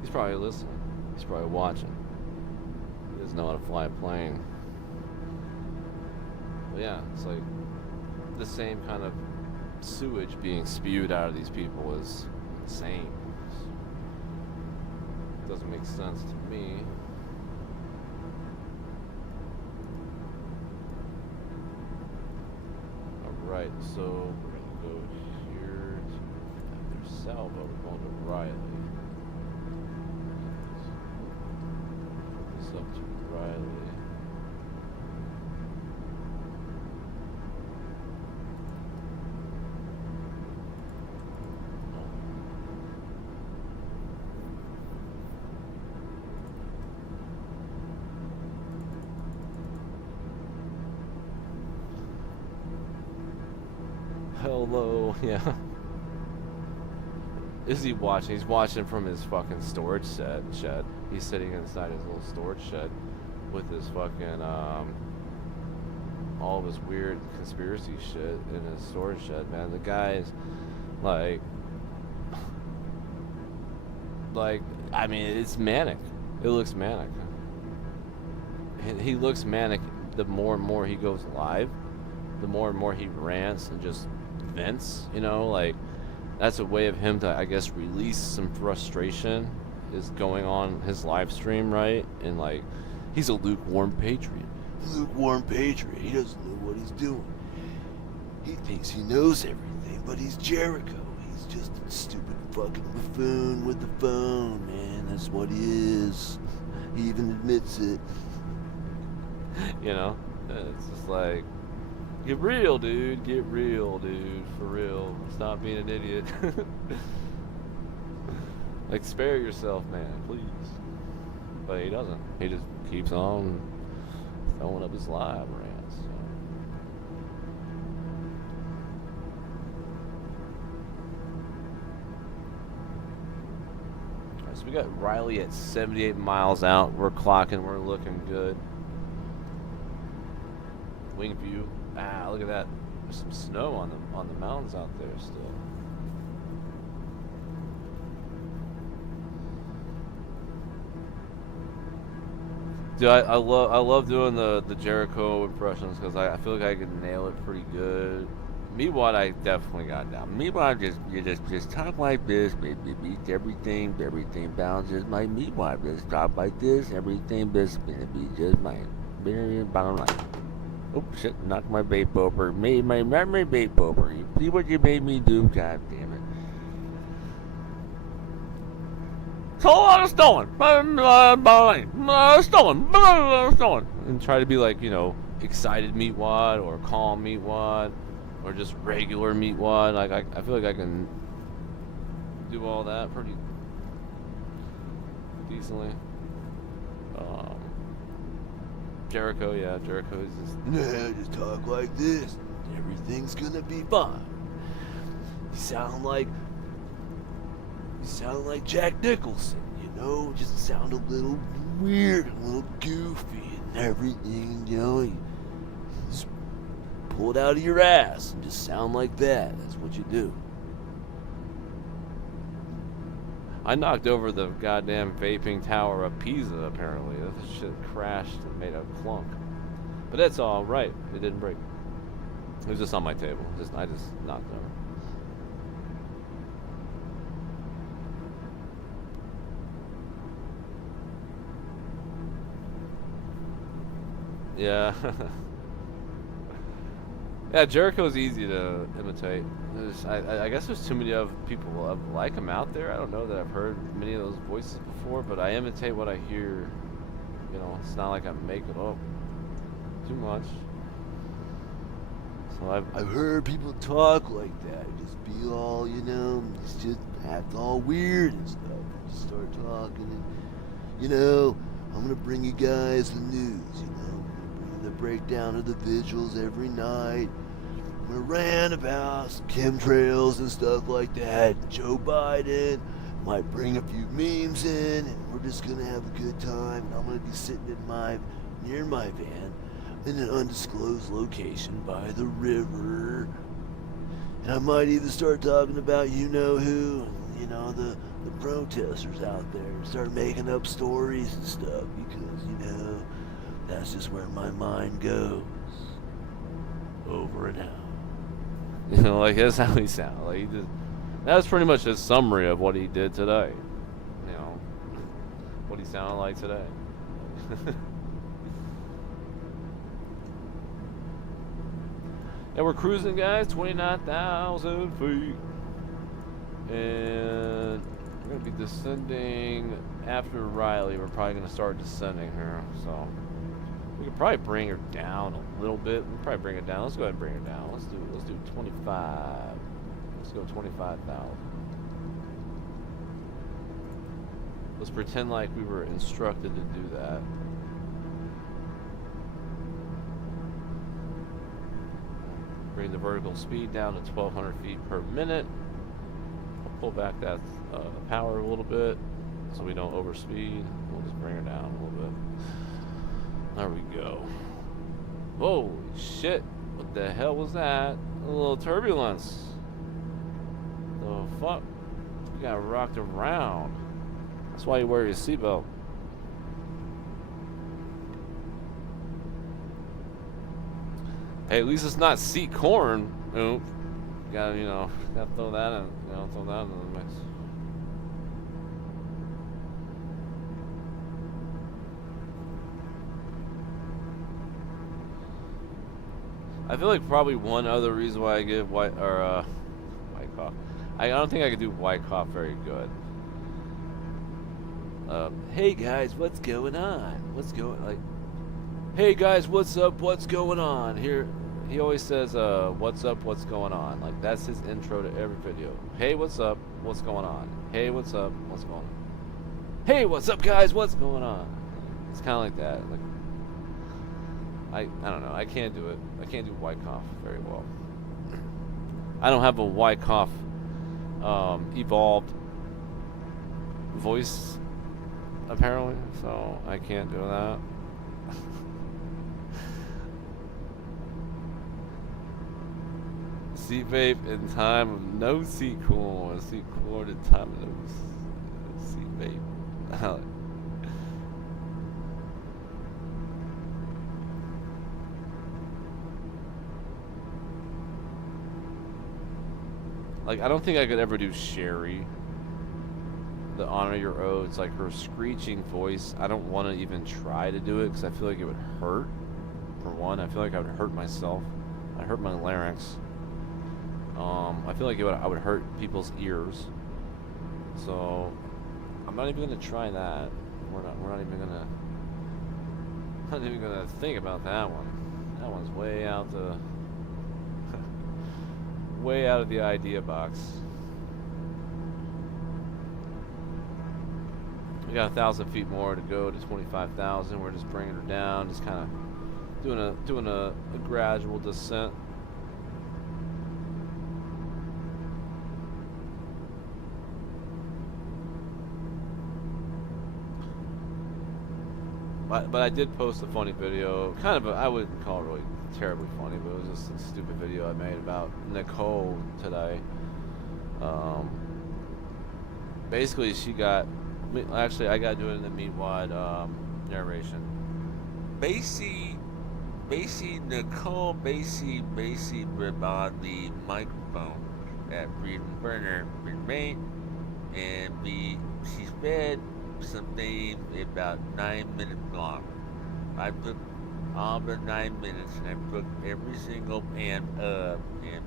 He's probably listening. He's probably watching. He doesn't know how to fly a plane. But yeah, it's like the same kind of sewage being spewed out of these people is insane. It doesn't make sense to me. Alright, so we're gonna go here to after Salvo, we're going to Riley. This up to Riley. Hello, yeah. Is he watching? He's watching from his fucking storage shed. He's sitting inside his little storage shed with his fucking all of his weird conspiracy shit in his storage shed, man. The guy's like I mean, it's manic. It looks manic. He looks manic the more and more he goes live. The more and more he rants and just vents, you know, like that's a way of him to, I guess, release some frustration is going on his live stream, right? And like, he's a lukewarm patriot. Lukewarm patriot. He doesn't know what he's doing. He thinks he knows everything, but he's Jericho. He's just a stupid fucking buffoon with the phone, man. That's what he is. He even admits it. You know, it's just like, get real, dude. Get real, dude. For real. Stop being an idiot. Like, spare yourself, man, please. But he doesn't. He just keeps on throwing up his live rants. So. Alright, so we got Riley at 78 miles out. We're clocking. We're looking good. Wing view. Ah, look at that. There's some snow on the mountains out there still. Dude, I love doing the Jericho impressions because I feel like I can nail it pretty good. Meatwad, I definitely got down. Meatwad, you just talk like this, baby. Everything bounces. My Meatwad, just talk like this. Everything just gonna be just mine. Bottom line. Oh shit! Knocked my vape over. Not my vape over. You see what you made me do? God damn it! So stolen, stolen, and try to be like, you know, excited Meatwad or calm Meatwad or just regular Meatwad. Like I feel like I can do all that pretty decently. Jericho, yeah, Jericho is just talk like this. Everything's gonna be fine. You sound like Jack Nicholson, you know, just sound a little weird, a little goofy, and everything, you know. You just pull it out of your ass and just sound like that. That's what you do. I knocked over the goddamn vaping tower of Pisa, apparently. That shit crashed and made a clunk. But that's all right. It didn't break. It was just on my table. I just knocked it over. Yeah. Yeah, Jericho's easy to imitate. I guess there's too many of people like him out there. I don't know that I've heard many of those voices before, but I imitate what I hear. You know, it's not like I make it up too much. So I've heard people talk like that. Just be all, you know, just act all weird and stuff. And just start talking and, you know, I'm going to bring you guys the news, you know. I'm going to bring you the breakdown of the vigils every night. I'm going to rant about some chemtrails and stuff like that. Joe Biden might bring a few memes in, and we're just going to have a good time. And I'm going to be sitting near my van in an undisclosed location by the river. And I might even start talking about you-know-who, you know, the protesters out there. Start making up stories and stuff because, you know, that's just where my mind goes. over and out. You know, like that's how he sounded. Like he just, that was pretty much his summary of what he did today. You know, what he sounded like today. And we're cruising, guys, 29,000 feet. And we're going to be descending after Riley. We're probably going to start descending here. So we could probably bring her down a little bit. We'll probably bring it down. Let's go ahead and bring her down. Let's do 25. Let's go 25,000. Let's pretend like we were instructed to do that. Bring the vertical speed down to 1,200 feet per minute. I'll pull back that power a little bit so we don't overspeed. We'll just bring her down a little bit. There we go. Holy shit. What the hell was that? A little turbulence. The fuck? We got rocked around. That's why you wear your seatbelt. Hey, at least it's not seat corn. Nope. Gotta, you know, gotta throw that in. You know, throw that in the mix. I feel like probably one other reason why I get white cough. I don't think I could do white cough very good. Hey guys, what's going on? What's going like? Hey guys, what's up? What's going on? Here, he always says, what's up? What's going on? Like that's his intro to every video. Hey, what's up? What's going on? Hey, what's up? What's going on? Hey, what's up, guys? What's going on? It's kind of like that. Like, I don't know. I can't do it. I can't do white cough very well. I don't have a white cough evolved voice apparently, so I can't do that. Seat vape in time of no seat corn. Seat corn in time of no seat vape. Like, I don't think I could ever do Sherry. The Honor Your Oaths, like her screeching voice. I don't want to even try to do it because I feel like it would hurt. For one, I feel like I would hurt myself. I'd hurt my larynx. I feel like I would hurt people's ears. So I'm not even gonna try that. We're not even gonna think about that one. That one's way out the way out of the idea box. We got 1,000 feet more to go to 25,000. We're just bringing her down, just kind of doing a gradual descent. But I did post a funny video, kind of I wouldn't call it really terribly funny, but it was just a stupid video I made about Nicole today. Basically, she got, actually I got to do it in the meat-wide narration. Basie Nicole on the microphone at Freedom Burner mate, and she spent something about 9 minutes long. I took all the 9 minutes and I took every single and or and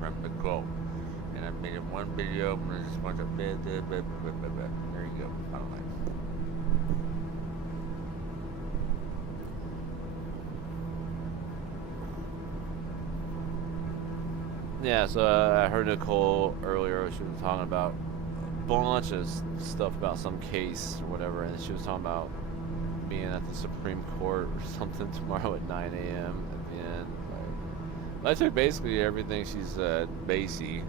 from the goal. And I made it one video and I just want to there you go. Final line. Yeah, so I heard Nicole earlier. She was talking about bunch of stuff about some case or whatever, and she was talking about being at the Supreme Court or something tomorrow at 9 a.m. at the end. Like, I took basically everything she said. Basie,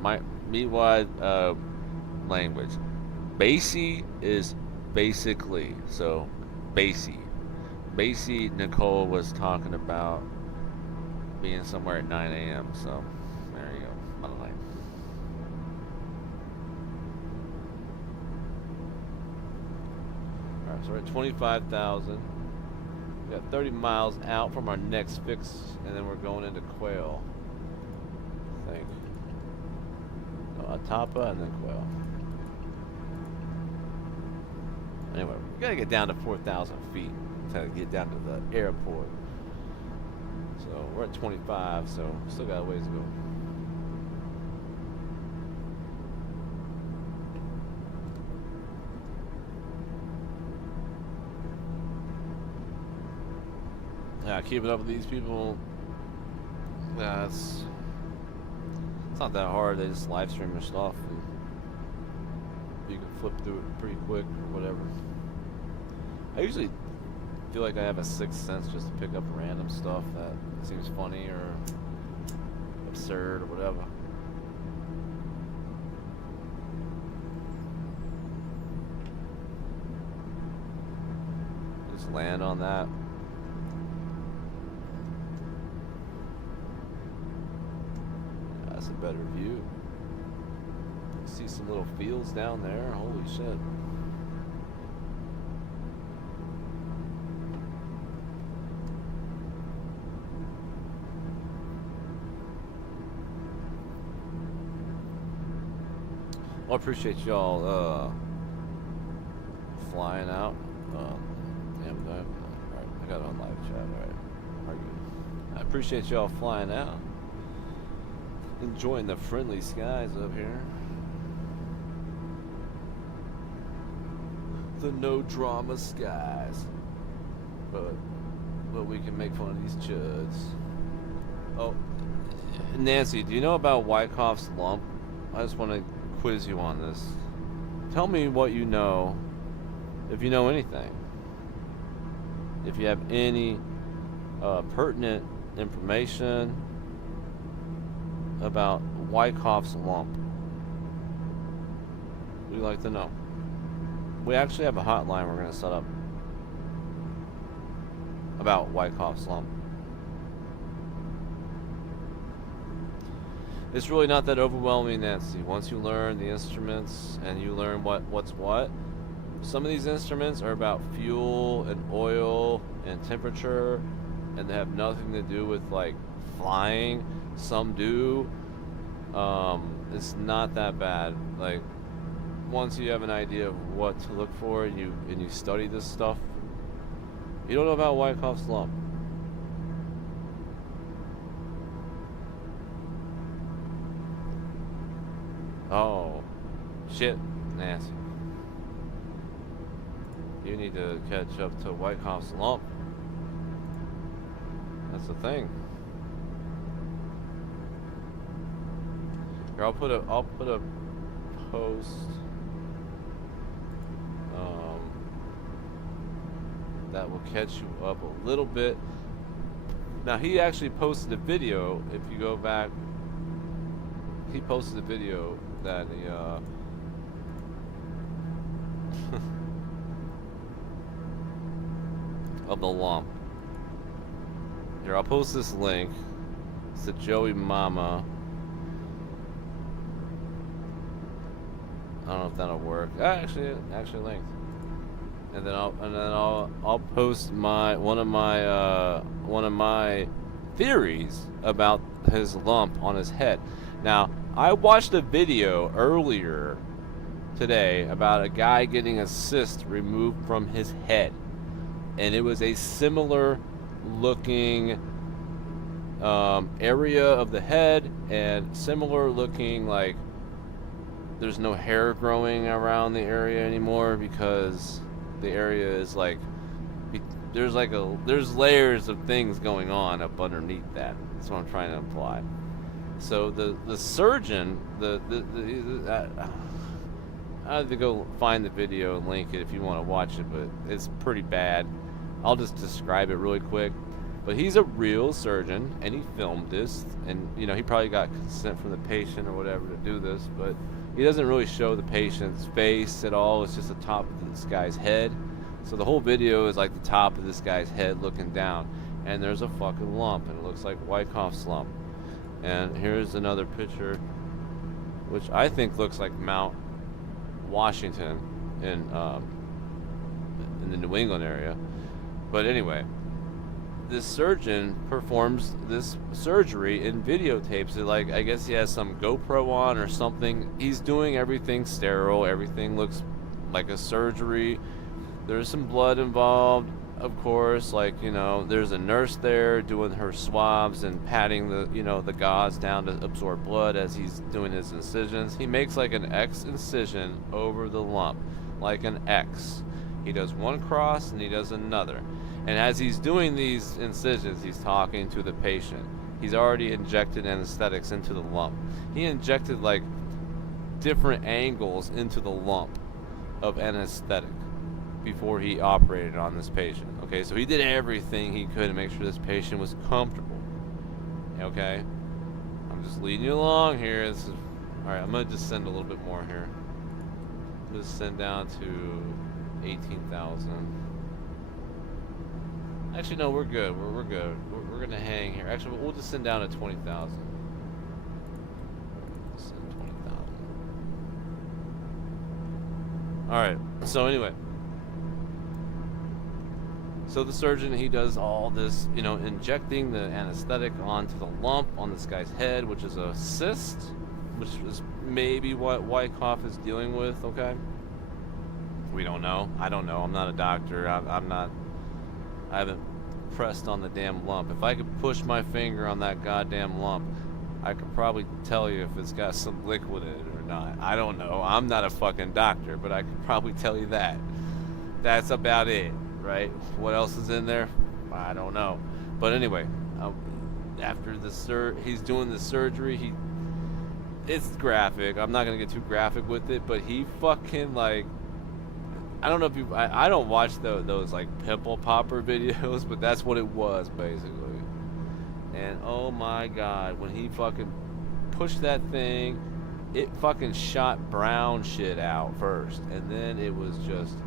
my meat-wide language. Basie is basically, so Basie. Nicole was talking about being somewhere at 9 a.m. So there you go. Bottom line. So we're at 25,000. We got 30 miles out from our next fix, and then we're going into Quail. I think. No, Atapa and then Quail. Anyway, we gotta get down to 4,000 feet to get down to the airport. So we're at 25, so still got a ways to go. Yeah, keeping up with these people. Yeah, it's not that hard. They just live stream their stuff, and you can flip through it pretty quick or whatever. I usually feel like I have a sixth sense just to pick up random stuff that seems funny or absurd or whatever. Just land on that. That's a better view. See some little fields down there. Holy shit. I appreciate y'all flying out. Damn, alright, I got it on live chat. Alright, I appreciate y'all flying out, enjoying the friendly skies up here, the no drama skies. But we can make fun of these chuds. Oh, Nancy, do you know about Wyckoff's lump? I just want to quiz you on this. Tell me what you know, if you know anything. If you have any pertinent information about Wyckoff's lump, we'd like to know. We actually have a hotline we're going to set up about Wyckoff's lump. It's really not that overwhelming, Nancy. Once you learn the instruments and you learn what's what, some of these instruments are about fuel and oil and temperature, and they have nothing to do with like flying. Some do. It's not that bad. Like, once you have an idea of what to look for and you study this stuff, you don't know about Wyckoff's lump. Oh, shit, Nancy. You need to catch up to Wyckoff's lump. That's the thing. Here, I'll put a post. That will catch you up a little bit. Now, he actually posted a video. If you go back, he posted a video that he of the lump. Here, I'll post this link. It's the Joey Mama. I don't know if that'll work. Actually linked. And then I'll post one of my theories about his lump on his head. Now, I watched a video earlier today about a guy getting a cyst removed from his head, and it was a similar looking area of the head, and similar looking, like there's no hair growing around the area anymore because the area is like there's layers of things going on up underneath that. That's what I'm trying to imply. So the surgeon, I have to go find the video and link it if you want to watch it, but it's pretty bad. I'll just describe it really quick. But he's a real surgeon, and he filmed this, and you know, he probably got consent from the patient or whatever to do this, but he doesn't really show the patient's face at all. It's just the top of this guy's head. So the whole video is like the top of this guy's head looking down, and there's a fucking lump, and it looks like Wyckoff's lump. And here's another picture, which I think looks like Mount Washington in the New England area. But anyway, this surgeon performs this surgery and videotapes it. Like, I guess he has some GoPro on or something. He's doing everything sterile. Everything looks like a surgery. There's some blood involved, of course. Like, you know, there's a nurse there doing her swabs and patting the, you know, the gauze down to absorb blood as he's doing his incisions. He makes like an X incision over the lump, like an X. He does one cross and he does another. And as he's doing these incisions, he's talking to the patient. He's already injected anesthetics into the lump. He injected like different angles into the lump of anesthetic before he operated on this patient. Okay, so he did everything he could to make sure this patient was comfortable. Okay, I'm just leading you along here. This is all right. I'm gonna just send a little bit more here. Just send down to 18,000. Actually, no, we're good. We're good. We're gonna hang here. Actually, we'll just send down to 20,000. Send 20,000. All right. So anyway, so the surgeon, he does all this, you know, injecting the anesthetic onto the lump on this guy's head, which is a cyst, which is maybe what Wyckoff is dealing with. Okay. We don't know. I don't know. I'm not a doctor. I haven't pressed on the damn lump. If I could push my finger on that goddamn lump, I could probably tell you if it's got some liquid in it or not. I don't know. I'm not a fucking doctor, but I could probably tell you that. That's about it, right? What else is in there? I don't know. But anyway, after the he's doing the surgery. It's graphic. I'm not gonna get too graphic with it, but he fucking like. I don't know if you. I don't watch those like pimple popper videos, but that's what it was basically. And oh my god, when he fucking pushed that thing, it fucking shot brown shit out first, and then it was just.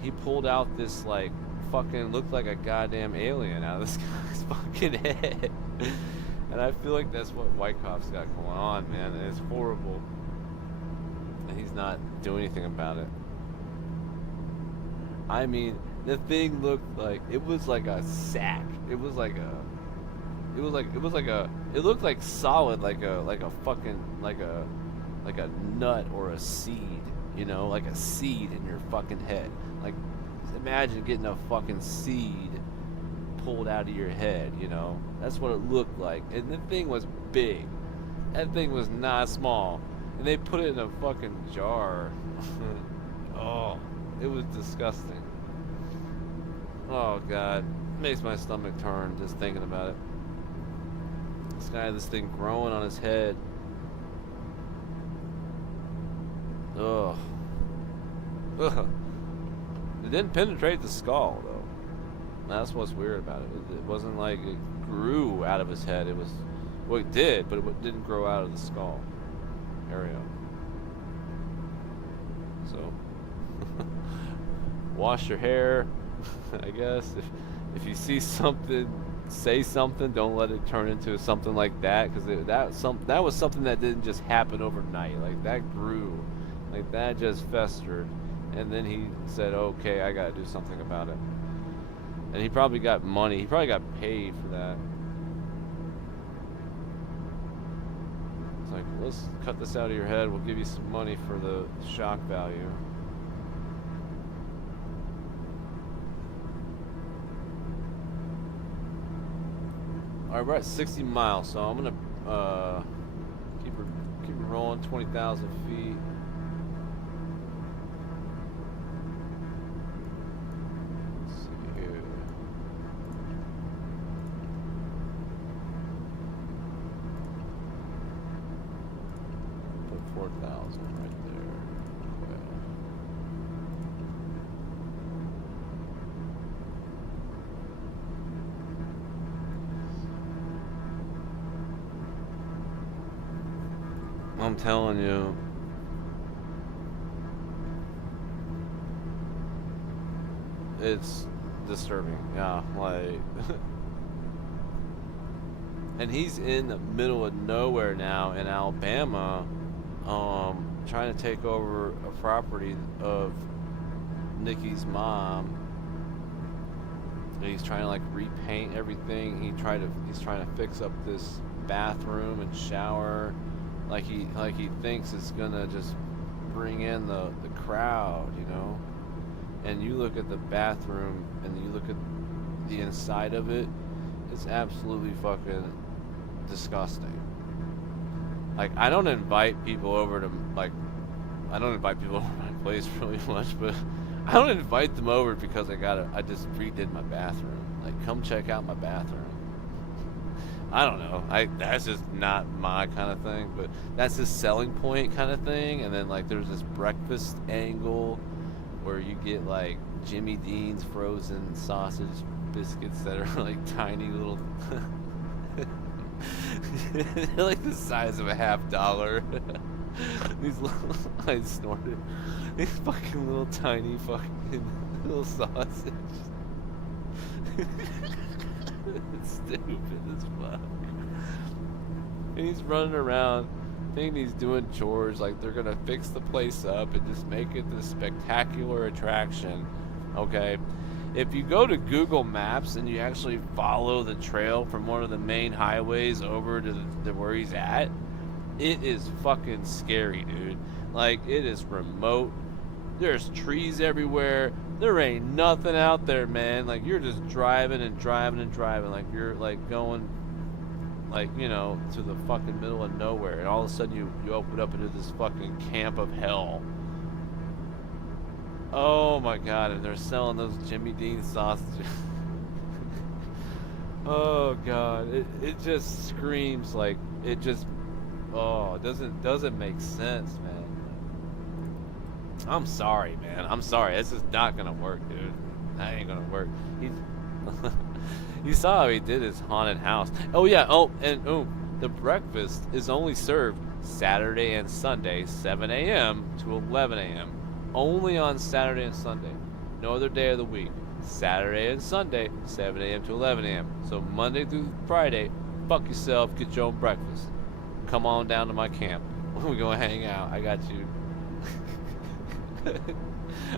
He pulled out this like fucking looked like a goddamn alien out of this guy's fucking head, and I feel like that's what Wyckoff's got going on, man. And it's horrible, and he's not doing anything about it. I mean, the thing looked like it was like a sack. It was like a. It looked like solid, like a fucking like a nut or a seed, you know, like a seed in your fucking head. Like, imagine getting a fucking seed pulled out of your head, you know. That's what it looked like, and the thing was big. That thing was not small, and they put it in a fucking jar. Oh. It was disgusting. Oh god, it makes my stomach turn just thinking about it. This guy had this thing growing on his head. Ugh. Ugh. It didn't penetrate the skull though. That's what's weird about it. It wasn't like it grew out of his head. It was, well, it did, but it didn't grow out of the skull area. So. Wash your hair, I guess. If you see something, say something. Don't let it turn into something like that, because that was something that didn't just happen overnight. Like, that grew, like that just festered, and then he said, "Okay, I gotta do something about it." And he probably got money. He probably got paid for that. It's like, let's cut this out of your head. We'll give you some money for the shock value. Alright, we're at 60 miles, so I'm gonna keep it rolling. 20,000 feet. Let's see here. Put 4,000 right there. Okay. I'm telling you, it's disturbing. Yeah, like, and he's in the middle of nowhere now in Alabama, trying to take over a property of Nikki's mom, and he's trying to like repaint everything. He's trying to fix up this bathroom and shower, like he thinks it's gonna just bring in the crowd, you know. And you look at the bathroom and you look at the inside of it, it's absolutely fucking disgusting. Like, I don't invite people over to my place really much, but I don't invite them over because I just redid my bathroom. Like, come check out my bathroom. I don't know. That's just not my kind of thing, but that's his selling point kind of thing. And then like there's this breakfast angle where you get like Jimmy Dean's frozen sausage biscuits that are like tiny little they're like the size of a $50. These little, I snorted. These fucking little tiny fucking little sausage. It's stupid as fuck. And he's running around thinking he's doing chores like they're gonna fix the place up and just make it this spectacular attraction. Okay, if you go to Google Maps and you actually follow the trail from one of the main highways over to where he's at, it is fucking scary, dude. Like, it is remote. There's trees everywhere. There ain't nothing out there, man. Like, you're just driving and driving and driving. Like, you're, like, going, like, you know, to the fucking middle of nowhere. And all of a sudden, you open up into this fucking camp of hell. Oh, my God. And they're selling those Jimmy Dean sausages. Oh, God. It just screams like, it just, oh, it doesn't make sense, man. I'm sorry, man. I'm sorry. This is not gonna work, dude. That ain't gonna work. You saw how he did his haunted house. Oh yeah. The breakfast is only served Saturday and Sunday, 7 a.m. to 11 a.m. Only on Saturday and Sunday. No other day of the week. Saturday and Sunday, 7 a.m. to 11 a.m. So Monday through Friday, fuck yourself. Get your own breakfast. Come on down to my camp. We're gonna hang out. I got you.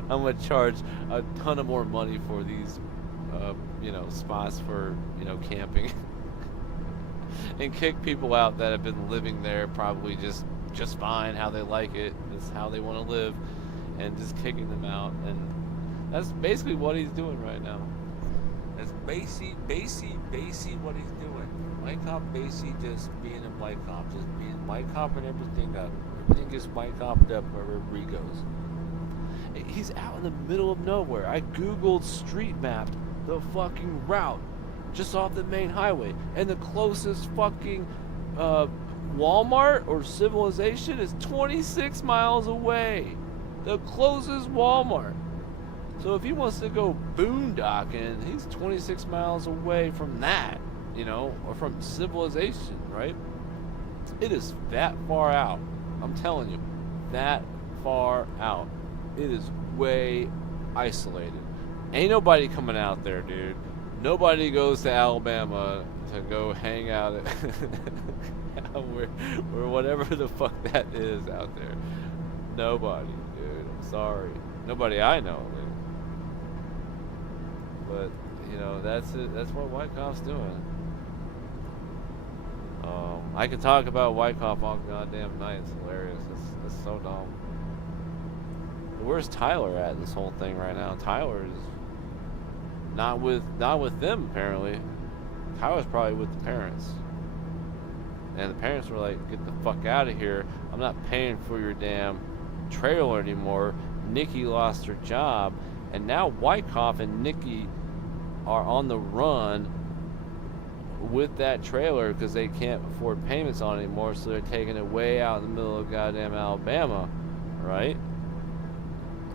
I'm gonna charge a ton of more money for these, spots for, camping, and kick people out that have been living there probably just fine, how they like it. That's how they want to live, and just kicking them out. And that's basically what he's doing right now. That's basically what he's doing. White cop basically just being a white cop, just being white cop and everything up. Everything gets white copped up wherever he goes. He's out in the middle of nowhere. I googled street mapped the fucking route just off the main highway, and the closest fucking Walmart or civilization is 26 miles away. The closest Walmart. So if he wants to go boondocking, he's 26 miles away from that, or from civilization, right? It is that far out. I'm telling you, that far out. It is way isolated. Ain't nobody coming out there, dude. Nobody goes to Alabama to go hang out at where whatever the fuck that is out there. Nobody, dude. I'm sorry. Nobody I know. But that's it. That's what White Cop's doing. I could talk about White Cop all goddamn night. It's hilarious. It's so dumb. Where's Tyler at in this whole thing right now? Tyler is not with them apparently. Tyler's probably with the parents. And the parents were like, "Get the fuck out of here. I'm not paying for your damn trailer anymore." Nikki lost her job, and now Wyckoff and Nikki are on the run with that trailer because they can't afford payments on it anymore, so they're taking it way out in the middle of goddamn Alabama, right?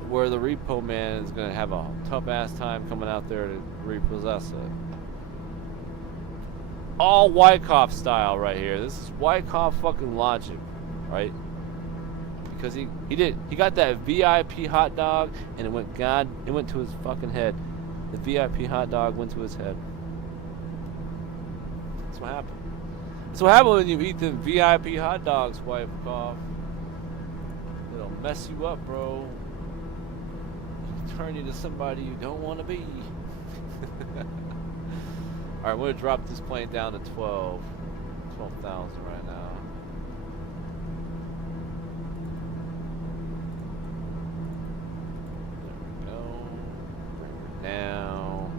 Where the repo man is going to have a tough ass time coming out there to repossess it. All Wyckoff style right here. This is Wyckoff fucking logic, right? Because he got that VIP hot dog and it went to his fucking head. The VIP hot dog went to his head. That's what happened. That's what happened when you eat them VIP hot dogs, Wyckoff. It'll mess you up, bro. Turn you to somebody you don't want to be. Alright, I'm going to drop this plane down to 12,000 right now. There we go. Bring her down.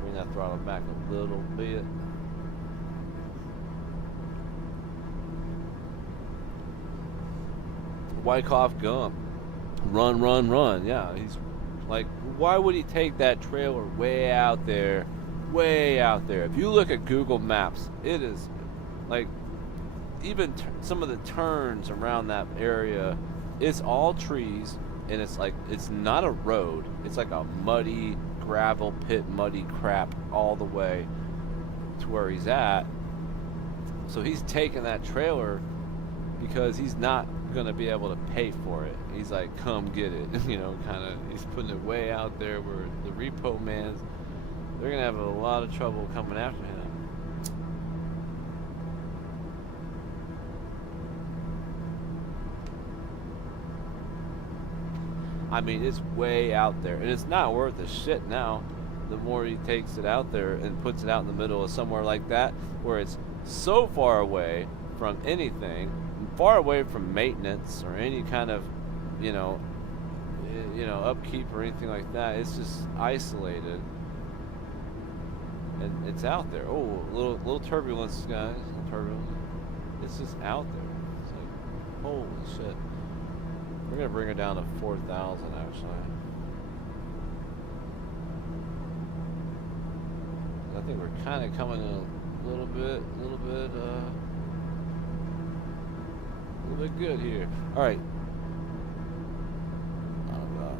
Bring that throttle back a little bit. Wyckoff Gump. Run, run, run. Yeah, he's like, why would he take that trailer way out there? Way out there. If you look at Google Maps, it is like, even some of the turns around that area, it's all trees, and it's like, it's not a road. It's like a muddy gravel pit, muddy crap all the way to where he's at. So he's taking that trailer because he's not gonna be able to pay for it. He's like, come get it. You know, kind of, he's putting it way out there where the repo mans, they're gonna have a lot of trouble coming after him. I mean, it's way out there, and it's not worth a shit now. The more he takes it out there and puts it out in the middle of somewhere like that, where it's so far away from anything, far away from maintenance or any kind of, you know, upkeep or anything like that. It's just isolated, and it's out there. Oh, little turbulence, guys. Little turbulence. It's just out there. It's like, holy shit. We're gonna bring her down to 4,000 actually. I think we're kind of coming in a little bit good here. All right. Oh God.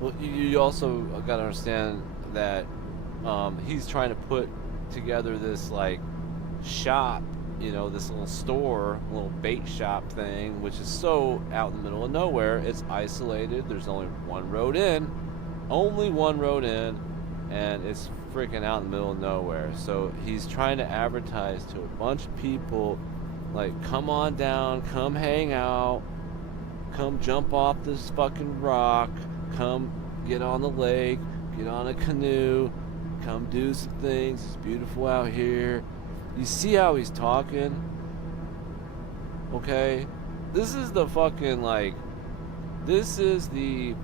Well, you also got to understand that he's trying to put together this like shop, you know, this little store, little bait shop thing, which is so out in the middle of nowhere. It's isolated. There's only one road in, and it's freaking out in the middle of nowhere. So he's trying to advertise to a bunch of people, like, come on down, come hang out, come jump off this fucking rock, come get on the lake, get on a canoe, come do some things. It's beautiful out here. You see how he's talking? Okay? This is the fucking, like, this is the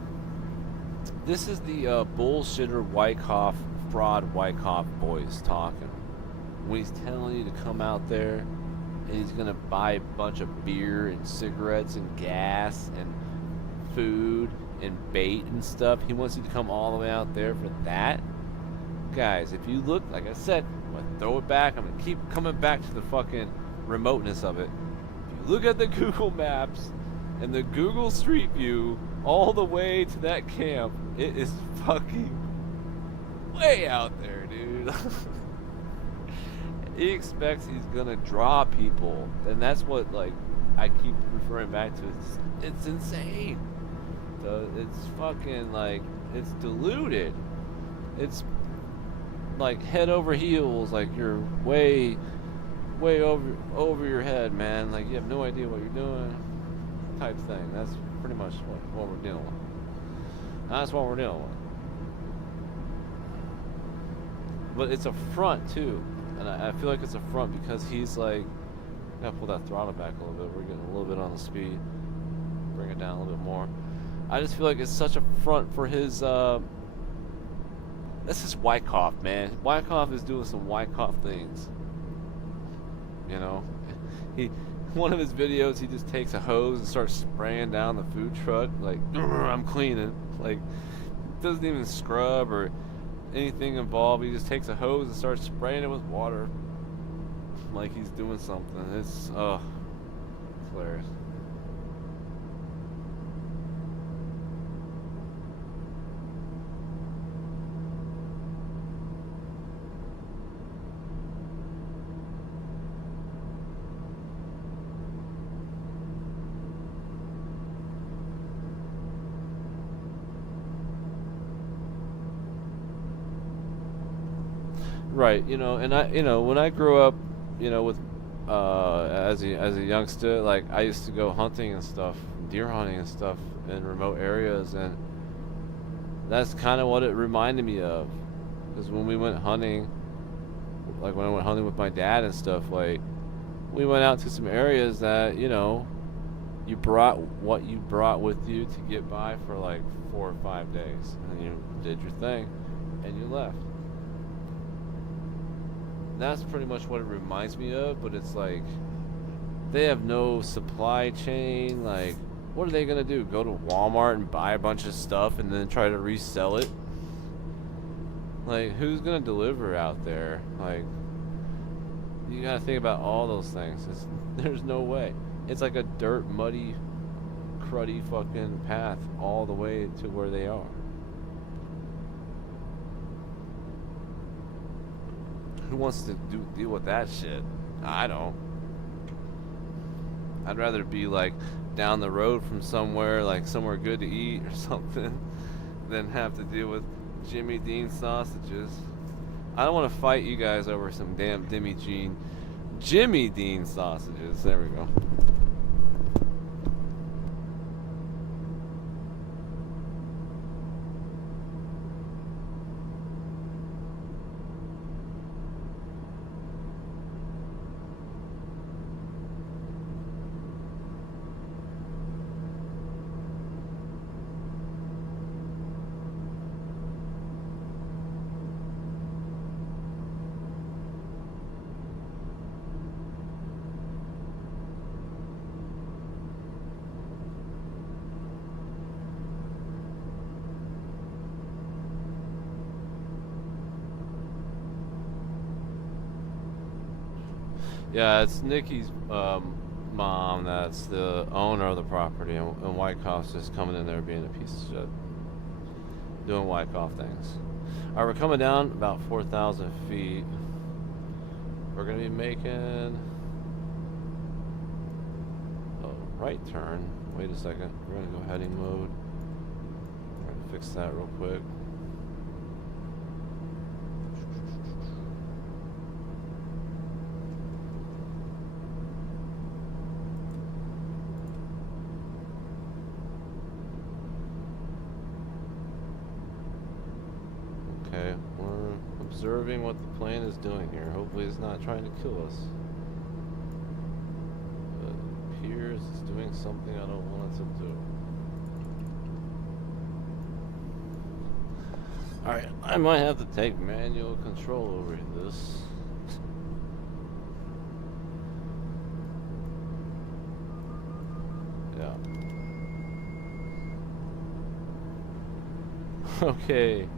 bullshitter Wyckoff, fraud Wyckoff boys talking. When he's telling you to come out there and he's gonna buy a bunch of beer and cigarettes and gas and food and bait and stuff. He wants you to come all the way out there for that. Guys, if you look, like I said, I'm gonna throw it back. I'm gonna keep coming back to the fucking remoteness of it. If you look at the Google Maps and the Google Street View all the way to that camp, it is fucking way out there, dude. He expects he's gonna draw people, and that's what, like, I keep referring back to. It's insane. It's fucking, like, it's diluted. It's like head over heels, like you're way over your head, man. Like you have no idea what you're doing, type thing. That's pretty much what we're dealing with. That's what we're dealing with. But it's a front too, and I feel like it's a front because he's like, gotta pull that throttle back a little bit. We're getting a little bit on the speed. Bring it down a little bit more. I just feel like it's such a front for his. This is Wyckoff, man. Wyckoff is doing some Wyckoff things. You know, one of his videos, he just takes a hose and starts spraying down the food truck, like, I'm cleaning. Like, doesn't even scrub or anything involved. He just takes a hose and starts spraying it with water, like he's doing something. It's hilarious. Right, you know, and when I grew up, you know, with as a youngster, like I used to go hunting and stuff, deer hunting and stuff in remote areas, and that's kind of what it reminded me of. Because when we went hunting, like when I went hunting with my dad and stuff, like we went out to some areas that you brought what you brought with you to get by for like 4 or 5 days, and you did your thing, and you left. That's pretty much what it reminds me of, but it's like they have no supply chain. Like, what are they gonna do? Go to Walmart and buy a bunch of stuff and then try to resell it? Like, who's gonna deliver out there? Like, you gotta think about all those things. There's no way. It's like a dirt, muddy, cruddy fucking path all the way to where they are. Who wants to deal with that shit? I don't. I'd rather be like down the road from somewhere, like somewhere good to eat or something, than have to deal with Jimmy Dean sausages. I don't want to fight you guys over some damn Jimmy Dean sausages. There we go. Yeah, it's Nikki's mom that's the owner of the property, and Wyckoff's just coming in there being a piece of shit. Doing Wyckoff things. Alright, we're coming down about 4,000 feet. We're going to be making a right turn. Wait a second. We're going to go heading mode. We're going to fix that real quick. Okay, we're observing what the plane is doing here. Hopefully it's not trying to kill us. But it appears it's doing something I don't want it to do. Alright, I might have to take manual control over this. Yeah. Okay.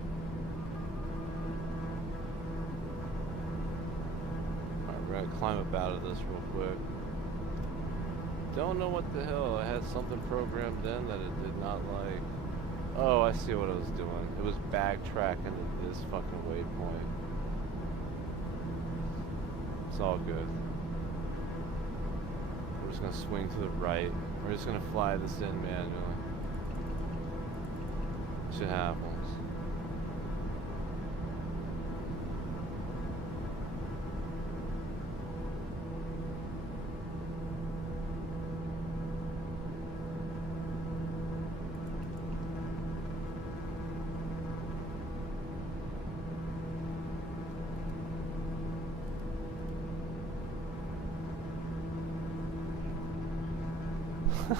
Climb up out of this real quick. Don't know what the hell. I had something programmed in that it did not like. Oh, I see what I was doing. It was backtracking to this fucking waypoint. It's all good. We're just gonna swing to the right. We're just gonna fly this in manually. Shit happens.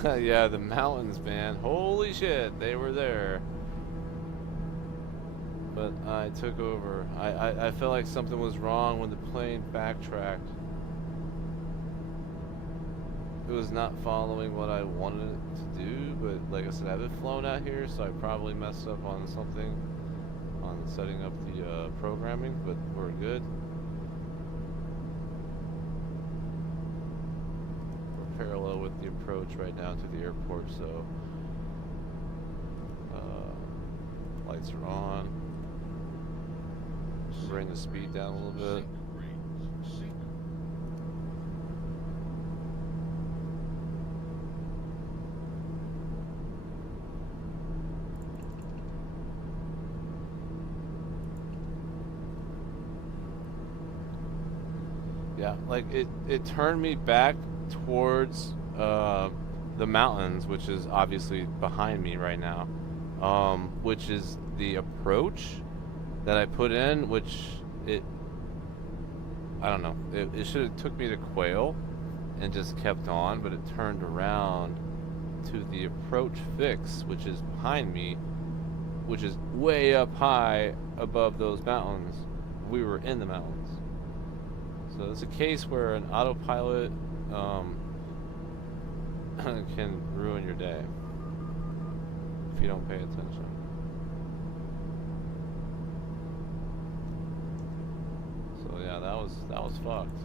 Yeah, the mountains, man. Holy shit, they were there. But I took over. I felt like something was wrong when the plane backtracked. It was not following what I wanted it to do, but like I said, I haven't flown out here, so I probably messed up on something on setting up the programming, but we're good. Parallel with the approach right now to the airport, so lights are on. Bring the speed down a little bit. Yeah, like it turned me back towards the mountains, which is obviously behind me right now, which is the approach that I put in, which it, I don't know, it should have took me to Quail and just kept on, but it turned around to the approach fix, which is behind me, which is way up high above those mountains. We were in the mountains. So it's a case where an autopilot can ruin your day if you don't pay attention. So yeah, that was fucked.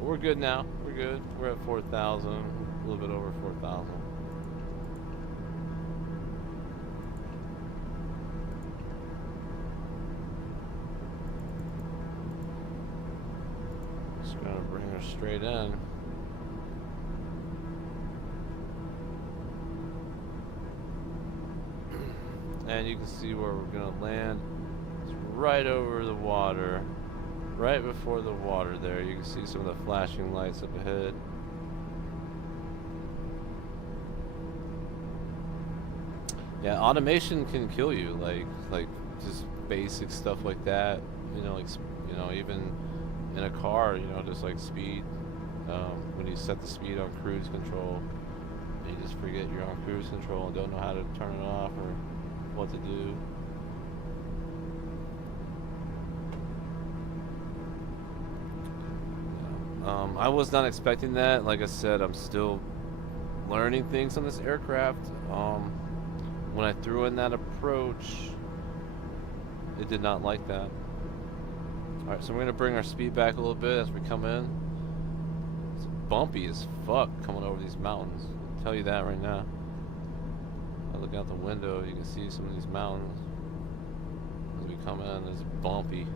We're good now. We're good. We're at 4,000, a little bit over 4,000. Just gonna bring her straight in. And you can see where we're gonna land. It's right over the water. Right before the water there, you can see some of the flashing lights up ahead. Yeah, automation can kill you, like just basic stuff like that. You know, like even in a car, just like speed. When you set the speed on cruise control, you just forget you're on cruise control and don't know how to turn it off or what to do. I was not expecting that. Like I said, I'm still learning things on this aircraft. When I threw in that approach, it did not like that. Alright, so we're going to bring our speed back a little bit as we come in. It's bumpy as fuck coming over these mountains. I'll tell you that right now. I look out the window, you can see some of these mountains. As we come in, it's bumpy.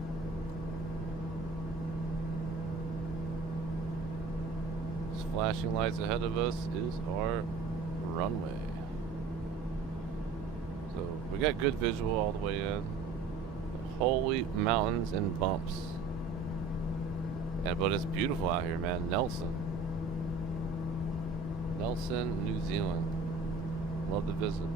Flashing lights ahead of us is our runway. So we got good visual all the way in. Holy mountains and bumps. But it's beautiful out here, man. Nelson, New Zealand. Love to visit.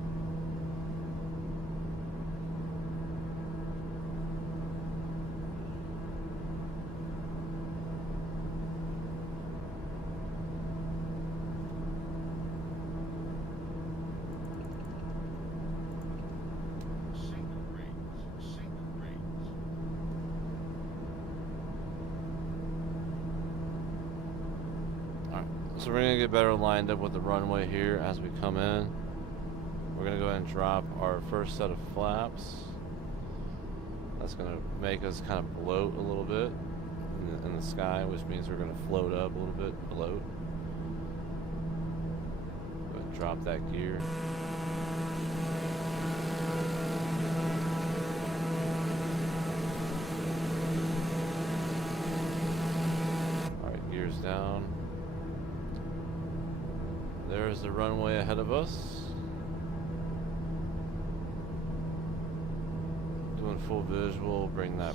So we're gonna get better lined up with the runway here as we come in. We're gonna go ahead and drop our first set of flaps. That's gonna make us kind of bloat a little bit in the sky, which means we're gonna float up a little bit, bloat. Go ahead and drop that gear. Alright, gears down. There's the runway ahead of us. Doing full visual, bring the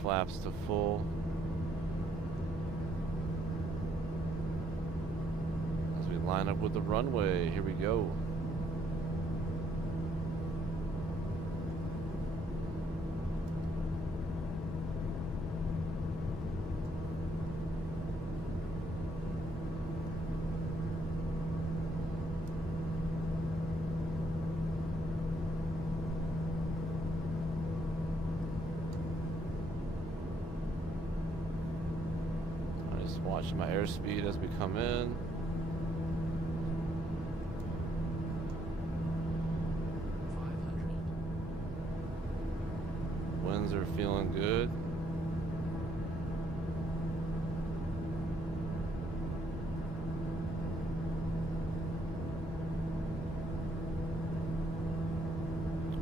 flaps to full. As we line up with the runway, here we go. Watching my airspeed as we come in. Winds are feeling good.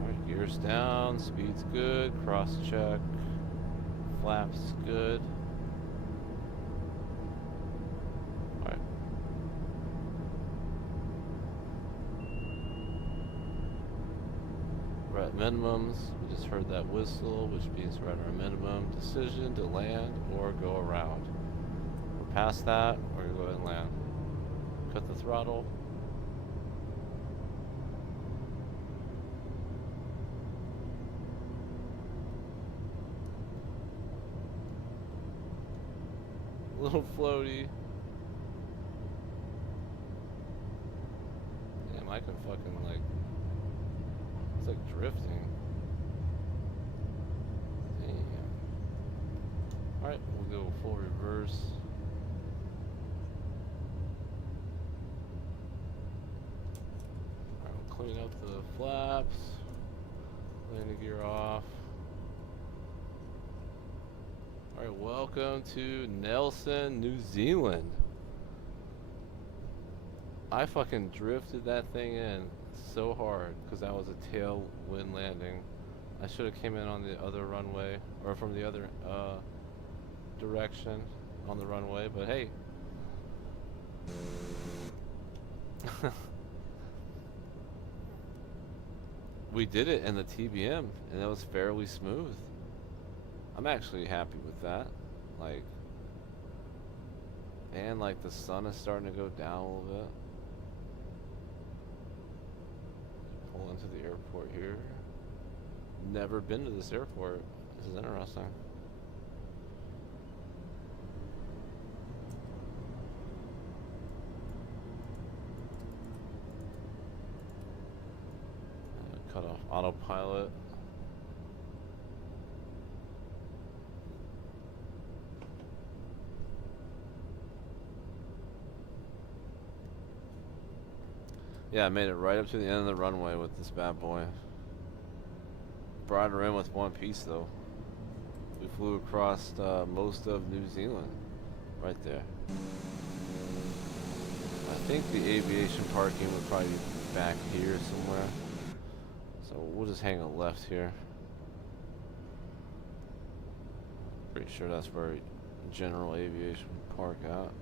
Alright, gears Anchor's down, speed's good, cross check, flaps good. Alright. We're at minimums. We just heard that whistle, which means we're at our minimum. Decision to land or go around. We're past that, we're gonna go ahead and land. Cut the throttle. Little floaty. Damn, I can fucking like. It's like drifting. Damn. Alright, we'll go full reverse. Alright, we'll clean up the flaps. Landing gear off. Alright, welcome to Nelson, New Zealand. I fucking drifted that thing in so hard because that was a tailwind landing. I should have came in on the other runway or from the other direction on the runway, but hey. We did it in the TBM and it was fairly smooth. I'm actually happy with that. Like, and like the sun is starting to go down a little bit. Pull into the airport here. Never been to this airport. This is interesting. Cut off autopilot. Yeah, I made it right up to the end of the runway with this bad boy. Brought her in with one piece though. We flew across most of New Zealand. Right there. I think the aviation parking would probably be back here somewhere. So we'll just hang a left here. Pretty sure that's where general aviation would park out.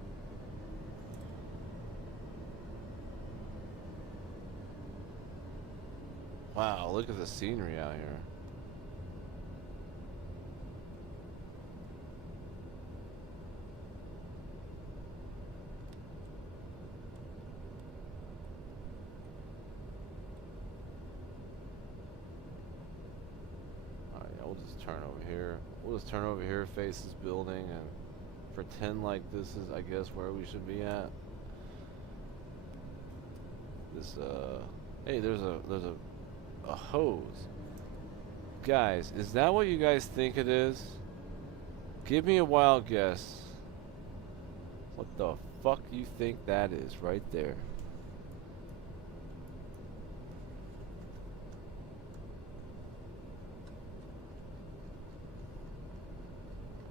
Wow, look at the scenery out here. Alright, we'll just turn over here. We'll just turn over here, face this building, and pretend like this is, I guess, where we should be at. This, hey, there's a hose. Guys, is that what you guys think it is? Give me a wild guess. What the fuck you think that is right there?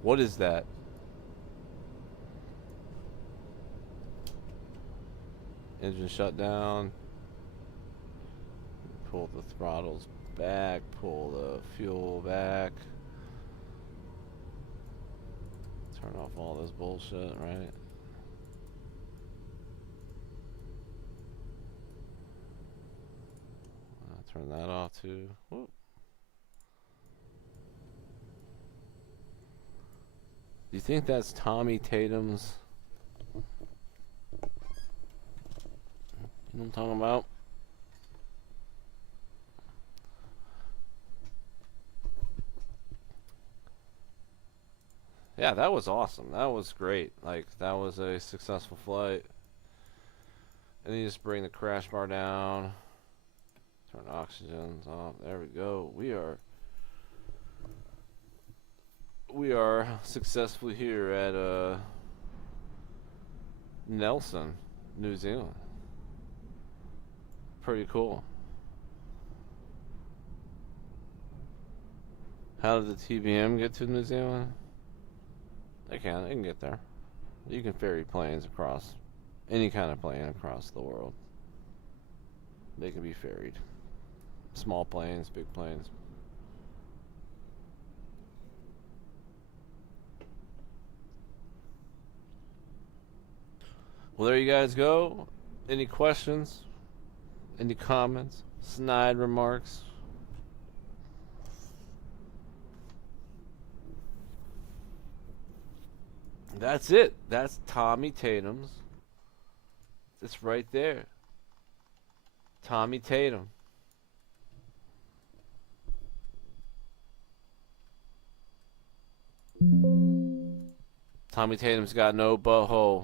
What is that? Engine shut down. Pull the throttles back, pull the fuel back. Turn off all this bullshit, right? Turn that off too. Whoop. Do you think that's Tommy Tatum's? You know what I'm talking about? Yeah, that was awesome. That was great. Like, that was a successful flight. And then you just bring the crash bar down. Turn oxygens off. There we go. We are successfully here at Nelson, New Zealand. Pretty cool. How did the TBM get to New Zealand? They can get there. You can ferry planes across, any kind of plane across the world. They can be ferried. small planes, big planes. Well, there you guys go. Any questions? Any comments? Snide remarks? That's it. That's Tommy Tatum's. It's right there. Tommy Tatum. Tommy Tatum's got no butthole.